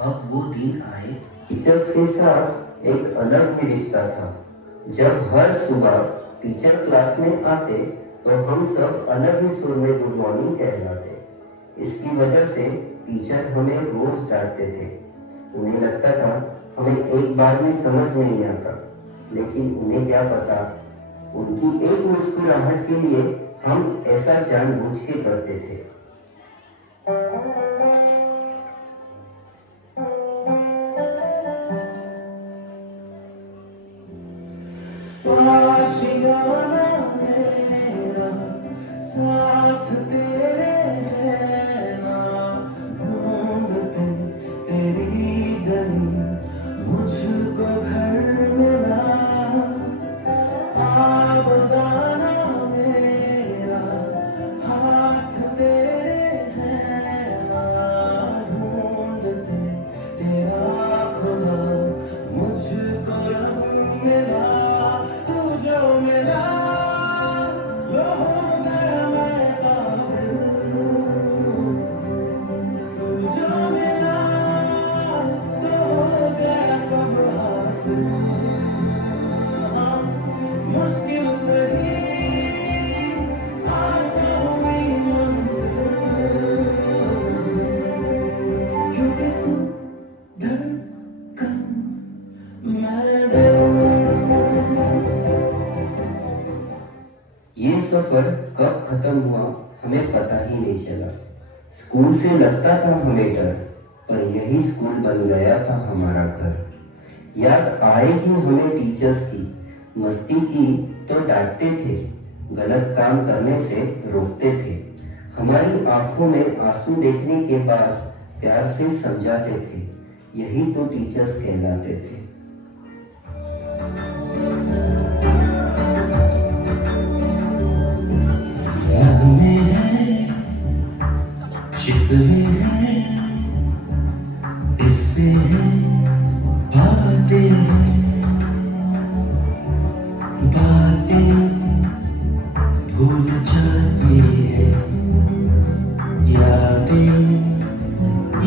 अब वो दिन आए, टीचर्स के साथ एक अलग ही रिश्ता था। जब हर सुबह टीचर क्लास में आते तो हम सब अलग ही सुर में गुड मॉर्निंग कहलाते। इसकी वजह से टीचर हमें रोज डांटते थे। उन्हें लगता था हमें एक बार में समझ नहीं आता, लेकिन उन्हें क्या पता, उनकी एक मुस्कुराहट के लिए हम ऐसा जानबूझ के करते थे। आशियाना मेरा साथ तेरे है ना, ढूंढते तेरी गली मुझको घर मिला, आबदाना मेरा हाथ तेरे है ना, ढूंढते तेरा खुदा मुझको रंग मिला, तू जो मिला लो हो गया मैं काबिल, तू जो मिला तो हो गया सब हासिल, मुश्किल से ही आसान हुई मंजिल, क्योंकि तू धड़कन मैं दिल। ये सफर कब खत्म हुआ हमें पता ही नहीं चला। स्कूल से लगता था हमें डर, पर यही स्कूल बन गया था हमारा घर। याद आएगी हमें टीचर्स की, मस्ती की तो डांटते थे, गलत काम करने से रोकते थे, हमारी आंखों में आंसू देखने के बाद प्यार से समझाते थे। यही तो टीचर्स कहलाते थे। शिकवे हैं इससे बातें बातें भूल जाती है, यादें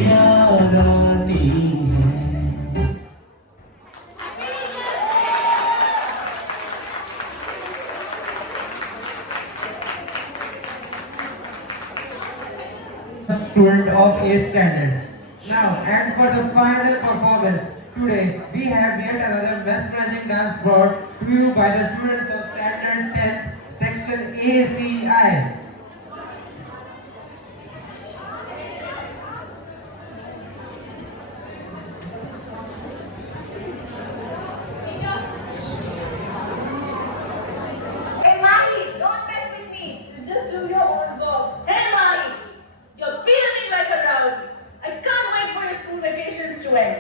याद आती हैं। Student of A standard. Now, and for the final performance, today we have yet another mesmerizing dance brought to you by the students of Standard 10, Section ACI. Hey Mahi, don't mess with me. You just do your own work. Hey Mahi, you're behaving like a rowdy. I can't wait for your school vacations to end.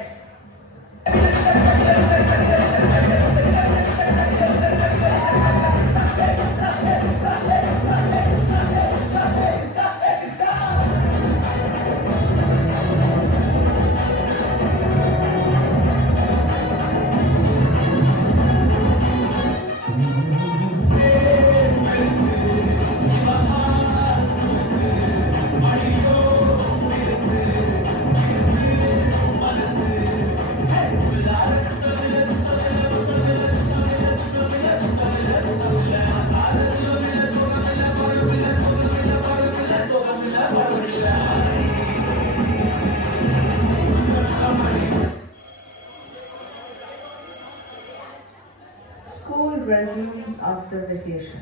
resumes after vacation.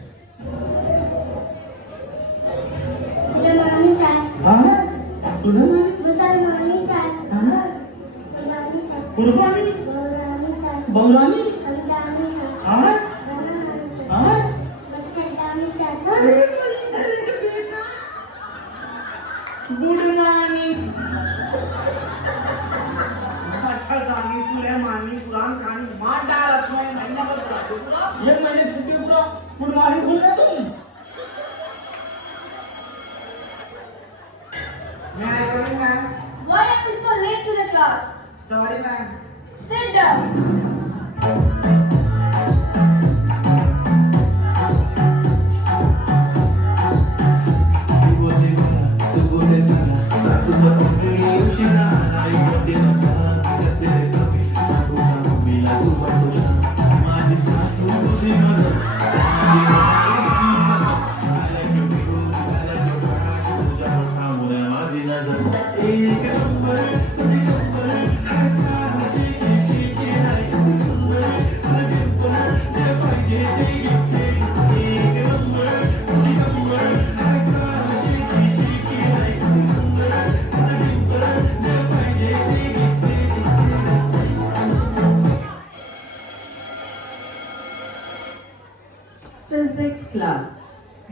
Good morning, sir. Good morning. Good morning, sir. Good morning, sir. Good morning. Good morning, sir. Baurani. Good morning, sir. Good morning. अच्छा गानी सुने मानी कुरान कहानी मार डाल अपने महीना पर पढ़ा दो पूरा ये महीने छुट्टी पूरा गुड मॉर्निंग बोल रहे तुम May I come in, ma'am? Why are you so late to the class? Sorry, ma'am. Sit down. Physics class.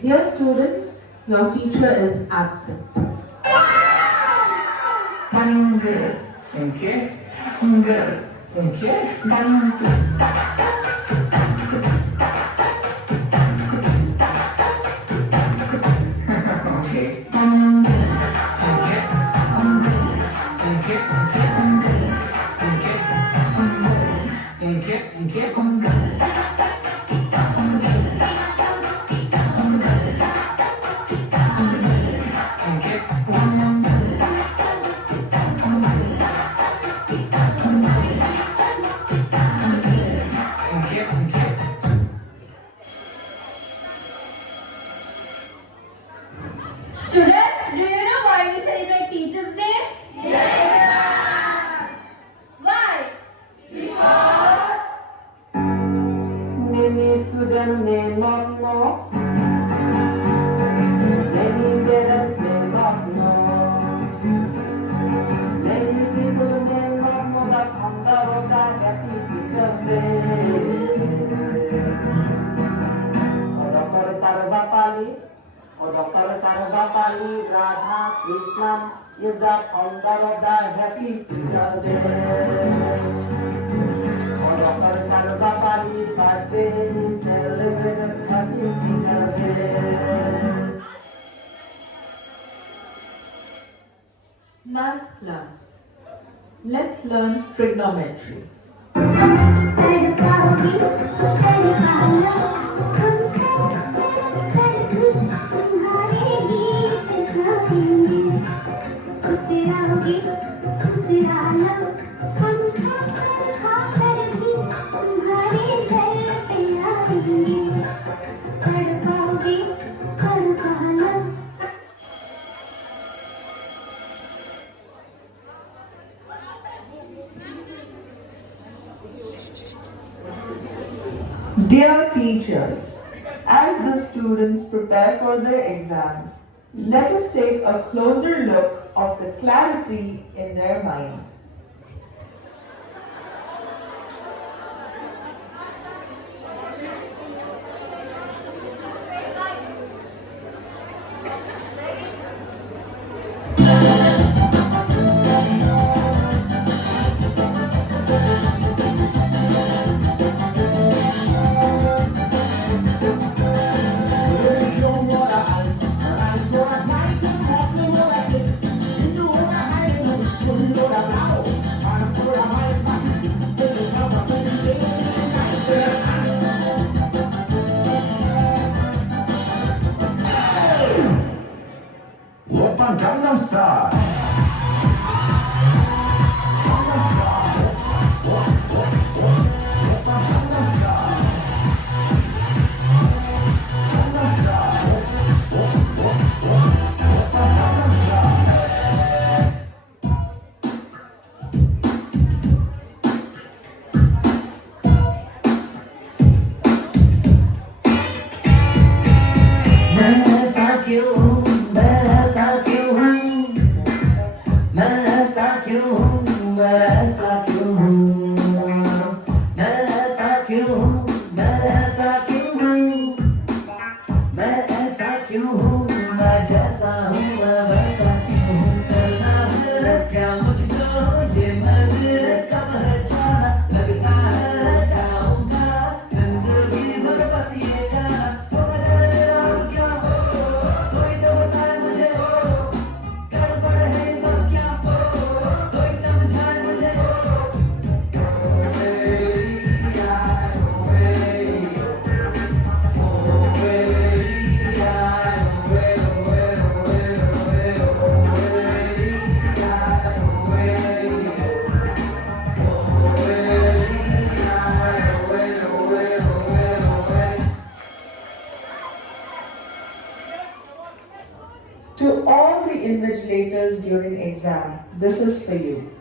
Dear students, your teacher is absent. Students, do you know why we celebrate Teachers' Day? Yes, ma'am. Why? Because many students may not know, many parents may not know, many people may not know the founder of the Happy Teachers Day. Dr. Sarvapali, Dr. Sarvapali Radha Krishnan is the founder of the Happy Teachers Day. Dr. Sarvapali's birthday is celebrated as Happy Teachers Day. Maths class. Let's learn trigonometry. Dear teachers, as the students prepare for their exams, let us take a closer look of the clarity in their mind. Religion, what I fight, and pass me what I fist. You know what I hide, and it's good, you know that I मैं ऐसा क्यों हूँ, मैं ऐसा क्यों हूँ, मैं ऐसा क्यों हूँ, मैं ऐसा क्यों हूँ, मैं जैसा हूँ मैं वैसा क्यों हूँ। करना है क्या मुझको ये मन कब है जाना, लगता है गाऊंगा जिंदगी भर बस ये गाना। हो जाए मेरा क्या हो, कोई तो बताए मुझे हो, गड़बड़ है सब क्या हो, कोई समझाए मुझे हो। To all the invigilators during exam, this is for you.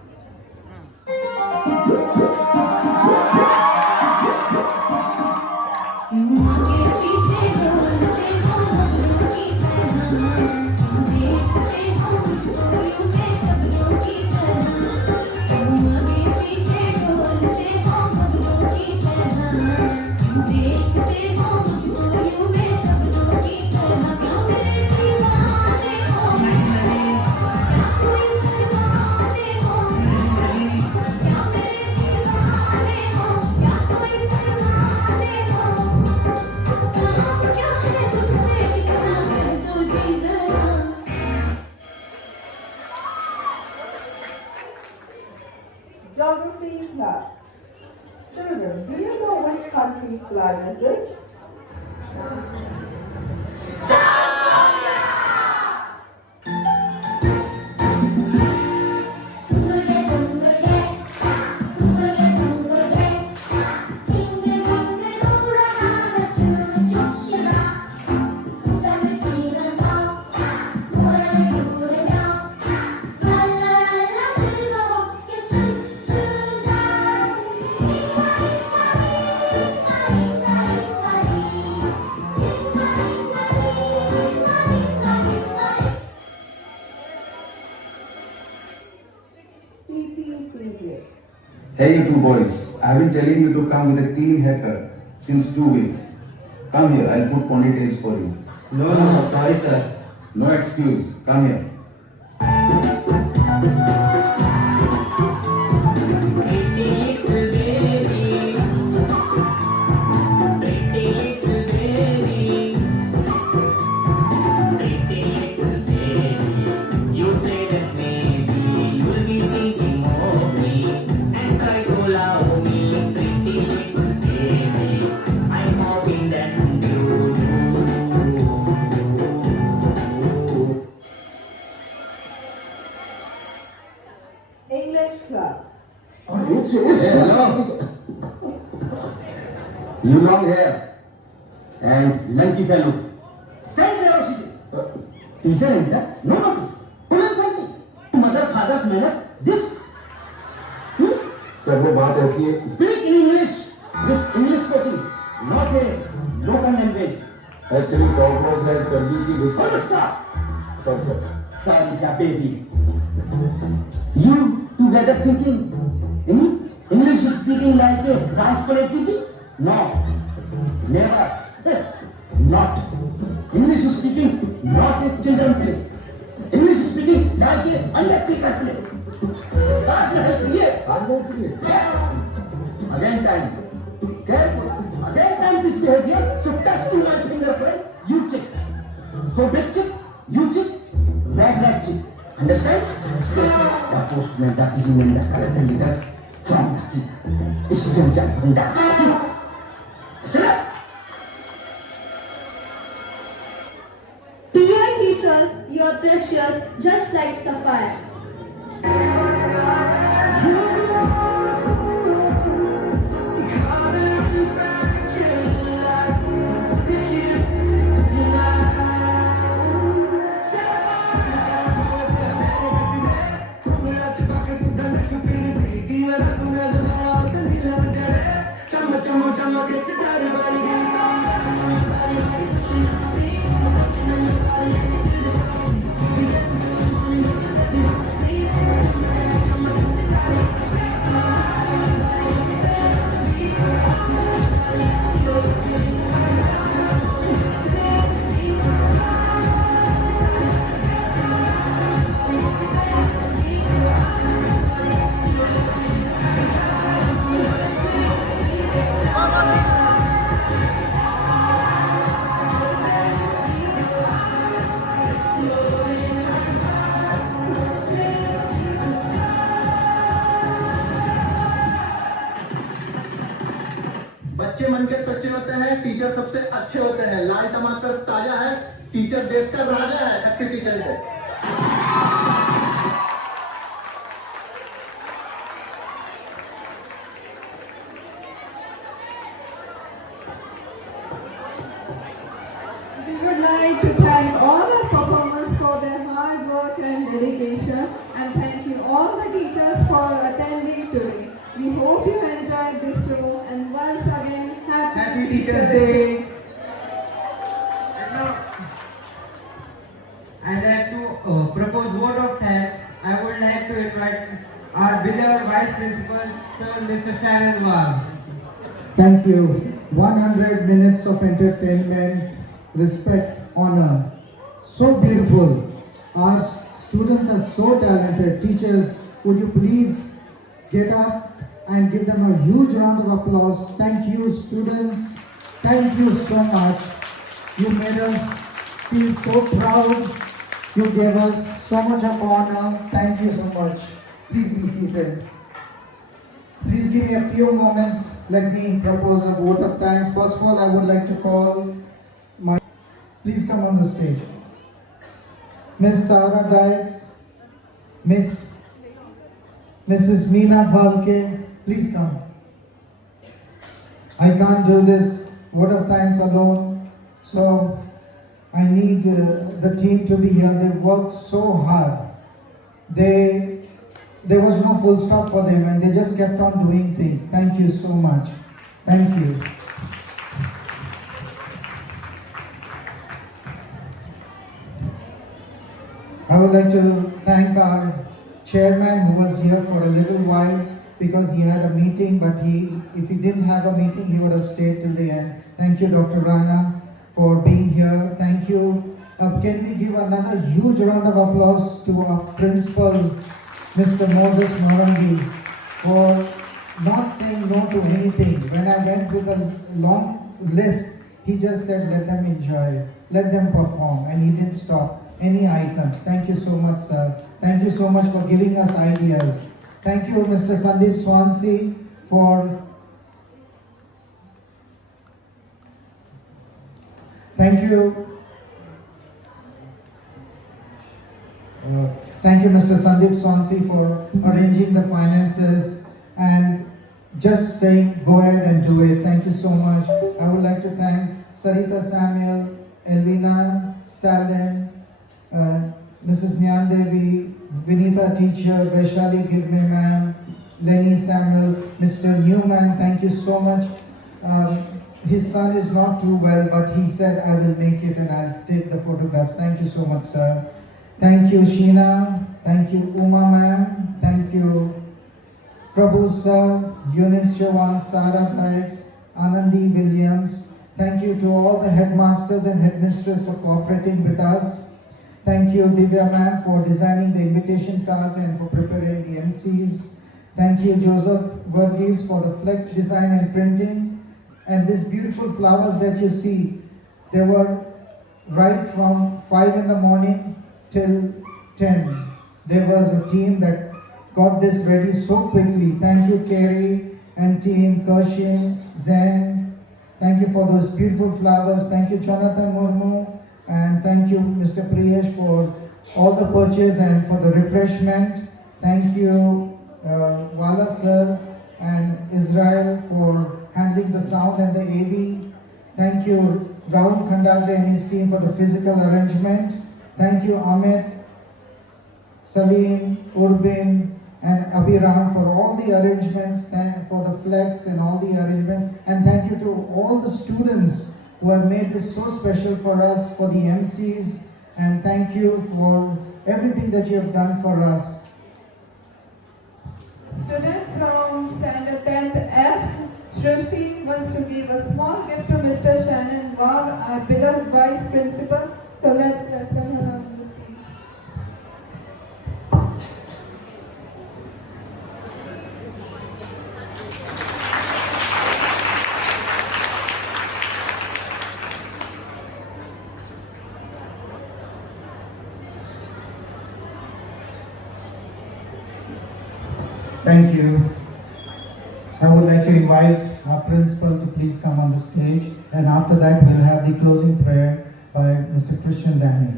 Geography class. Children, do you know which country flag is this? Hey you two boys, I've been telling you to come with a clean haircut since 2 weeks. Come here, I'll put ponytails for you. No, sorry sir. No excuse, come here. English class. You long hair and lanky fellow. Stand there, Oshiji. Teacher in that, no notice. Pull inside me. Mother, father's manners, this. Sir वो बात ऐसी है, Speak in English. This English coaching, not a local language. actually Cowboys like Sandeep की Oh, विषय. stop. Sir Sorry, the baby. You together thinking, English speaking like a transplanted? No, never. Not. English speaking not a children play. English speaking like a unethical play. Yes. Again time. Careful. Again time this behavior. So touch to my finger friend. You check. So big check. You check. Red check. Understand? The postman, the human, the character leader from the key. Student jump down. Shut up. Dear teachers, you are precious, just like sapphire. चम बच्चे मन के सच्चे होते हैं, teacher सबसे अच्छे होते हैं। लाल टमाटर ताजा है, टीचर देश का राजा है। Happy teachers day. We would like to thank all our performers for their hard work and dedication, and thank you all the teachers for attending today. We hope you enjoyed this show, and once again, Happy Teachers Day. And now, I'd like to propose vote of thanks. I would like to invite our beloved Vice Principal, Sir Mr. Shannon Wag. Thank you. 100 minutes of entertainment, respect, honor. So beautiful. Our students are so talented. Teachers, would you please get up and give them a huge round of applause. Thank you, students. Thank you so much. You made us feel so proud. You gave us so much of honor. Thank you so much. Please be seated. Please give me a few moments. Let me propose a vote of thanks. First of all, I would like to call my... Please come on the stage. Miss Sarah Dykes, Mrs. Meena Bhalke, please come. I can't do this vote of thanks alone, so I need the team to be here. They worked so hard. There was no full stop for them and they just kept on doing things. Thank you so much. Thank you. I would like to thank our chairman who was here for a little while because he had a meeting, but if he didn't have a meeting, he would have stayed till the end. Thank you, Dr. Rana, for being here. Thank you. Can we give another huge round of applause to our principal, Mr. Moses Morangi, for not saying no to anything. When I went to the long list, he just said, let them enjoy, let them perform, and he didn't stop any items. Thank you so much, sir. Thank you so much for giving us ideas. Thank you, Mr. Sandeep Swansea, for... Thank you. Thank you, Mr. Sandeep Swansea, for arranging the finances and just saying, go ahead and do it. Thank you so much. I would like to thank Sarita Samuel, Elvina Stalin, Mrs. Nyan Devi, Vinita teacher, Vaishali Girme ma'am, Lenny Samuel, Mr. Newman, thank you so much. His son is not too well, but he said, I will make it and I'll take the photograph. Thank you so much, sir. Thank you, Sheena. Thank you, Uma ma'am. Thank you, Prabhu sir, Eunice Chavan, Sarah Dykes, Anandi Williams. Thank you to all the headmasters and headmistresses for cooperating with us. Thank you, Divya ma'am, for designing the invitation cards and for preparing the MCs. Thank you, Joseph Verghese, for the flex design and printing. And these beautiful flowers that you see, they were right from 5 in the morning till 10. There was a team that got this ready so quickly. Thank you, Kerry and team, Kershin, Zen. Thank you for those beautiful flowers. Thank you, Jonathan Murmu. And thank you, Mr. Priyesh, for all the purchase and for the refreshment. Thank you, Wala sir and Israel for handling the sound and the AV. Thank you, Rahul Khandagde and his team for the physical arrangement. Thank you, Amit, Salim, Urbin, and Abhiram for all the arrangements, for the flex and all the arrangements. And thank you to all the students who have made this so special for us, for the MCs. And thank you for everything that you have done for us. Student from standard 10th F, Shrishti wants to give a small gift to Mr. Shannon Wag, our beloved Vice Principal. So let's welcome her on the stage. Thank you. I would like to invite our principal to please come on the stage, and after that we'll have the closing prayer by Mr. Christian Daniel.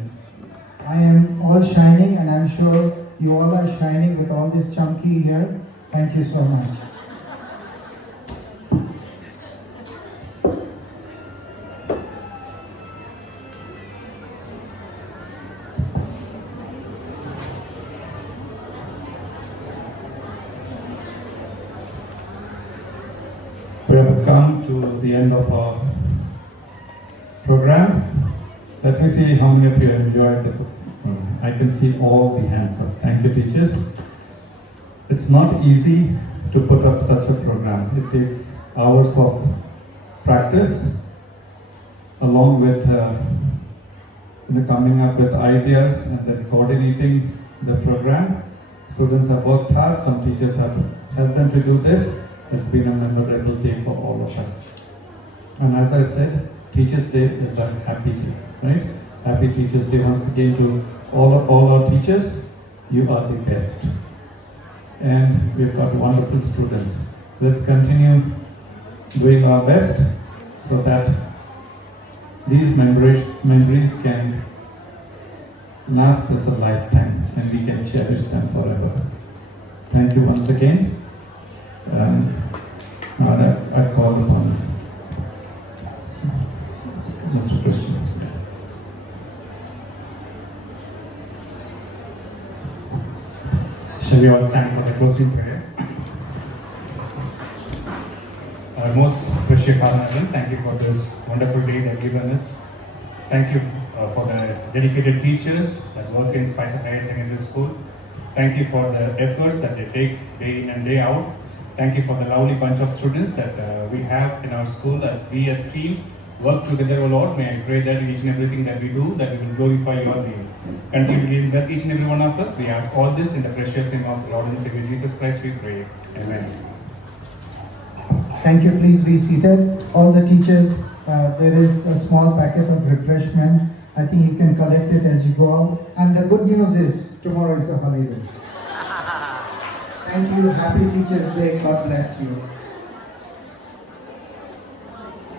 I am all shining, and I'm sure you all are shining with all this chunky here. Thank you so much. We have come to the end of our program. Let me see how many of you enjoyed the program. I can see all the hands up. Thank you, teachers. It's not easy to put up such a program. It takes hours of practice along with coming up with ideas and then coordinating the program. Students have worked hard. Some teachers have helped them to do this. It's been a memorable day for all of us. And as I said, Teachers' Day is a happy day, right? Happy Teachers' Day once again to all our teachers. You are the best. And we've got wonderful students. Let's continue doing our best so that these memories can last us a lifetime and we can cherish them forever. Thank you once again. Now that I call upon Mr. Christian. Shall we all stand for the closing prayer? Our most precious Father in heaven, thank you for this wonderful day that you've given us. Thank you for the dedicated teachers that work in Spice Higher Secondary School. Thank you for the efforts that they take day in and day out. Thank you for the lovely bunch of students that we have in our school as we as team work together, O Lord. May I pray that in each and everything that we do, that we will glorify your name. Continue to bless each and every one of us. We ask all this in the precious name of Lord and Savior Jesus Christ, we pray. Amen. Thank you. Please be seated. All the teachers, there is a small packet of refreshment. I think you can collect it as you go out. And the good news is, tomorrow is a holiday. Thank you. Happy Teachers' Day. God bless you.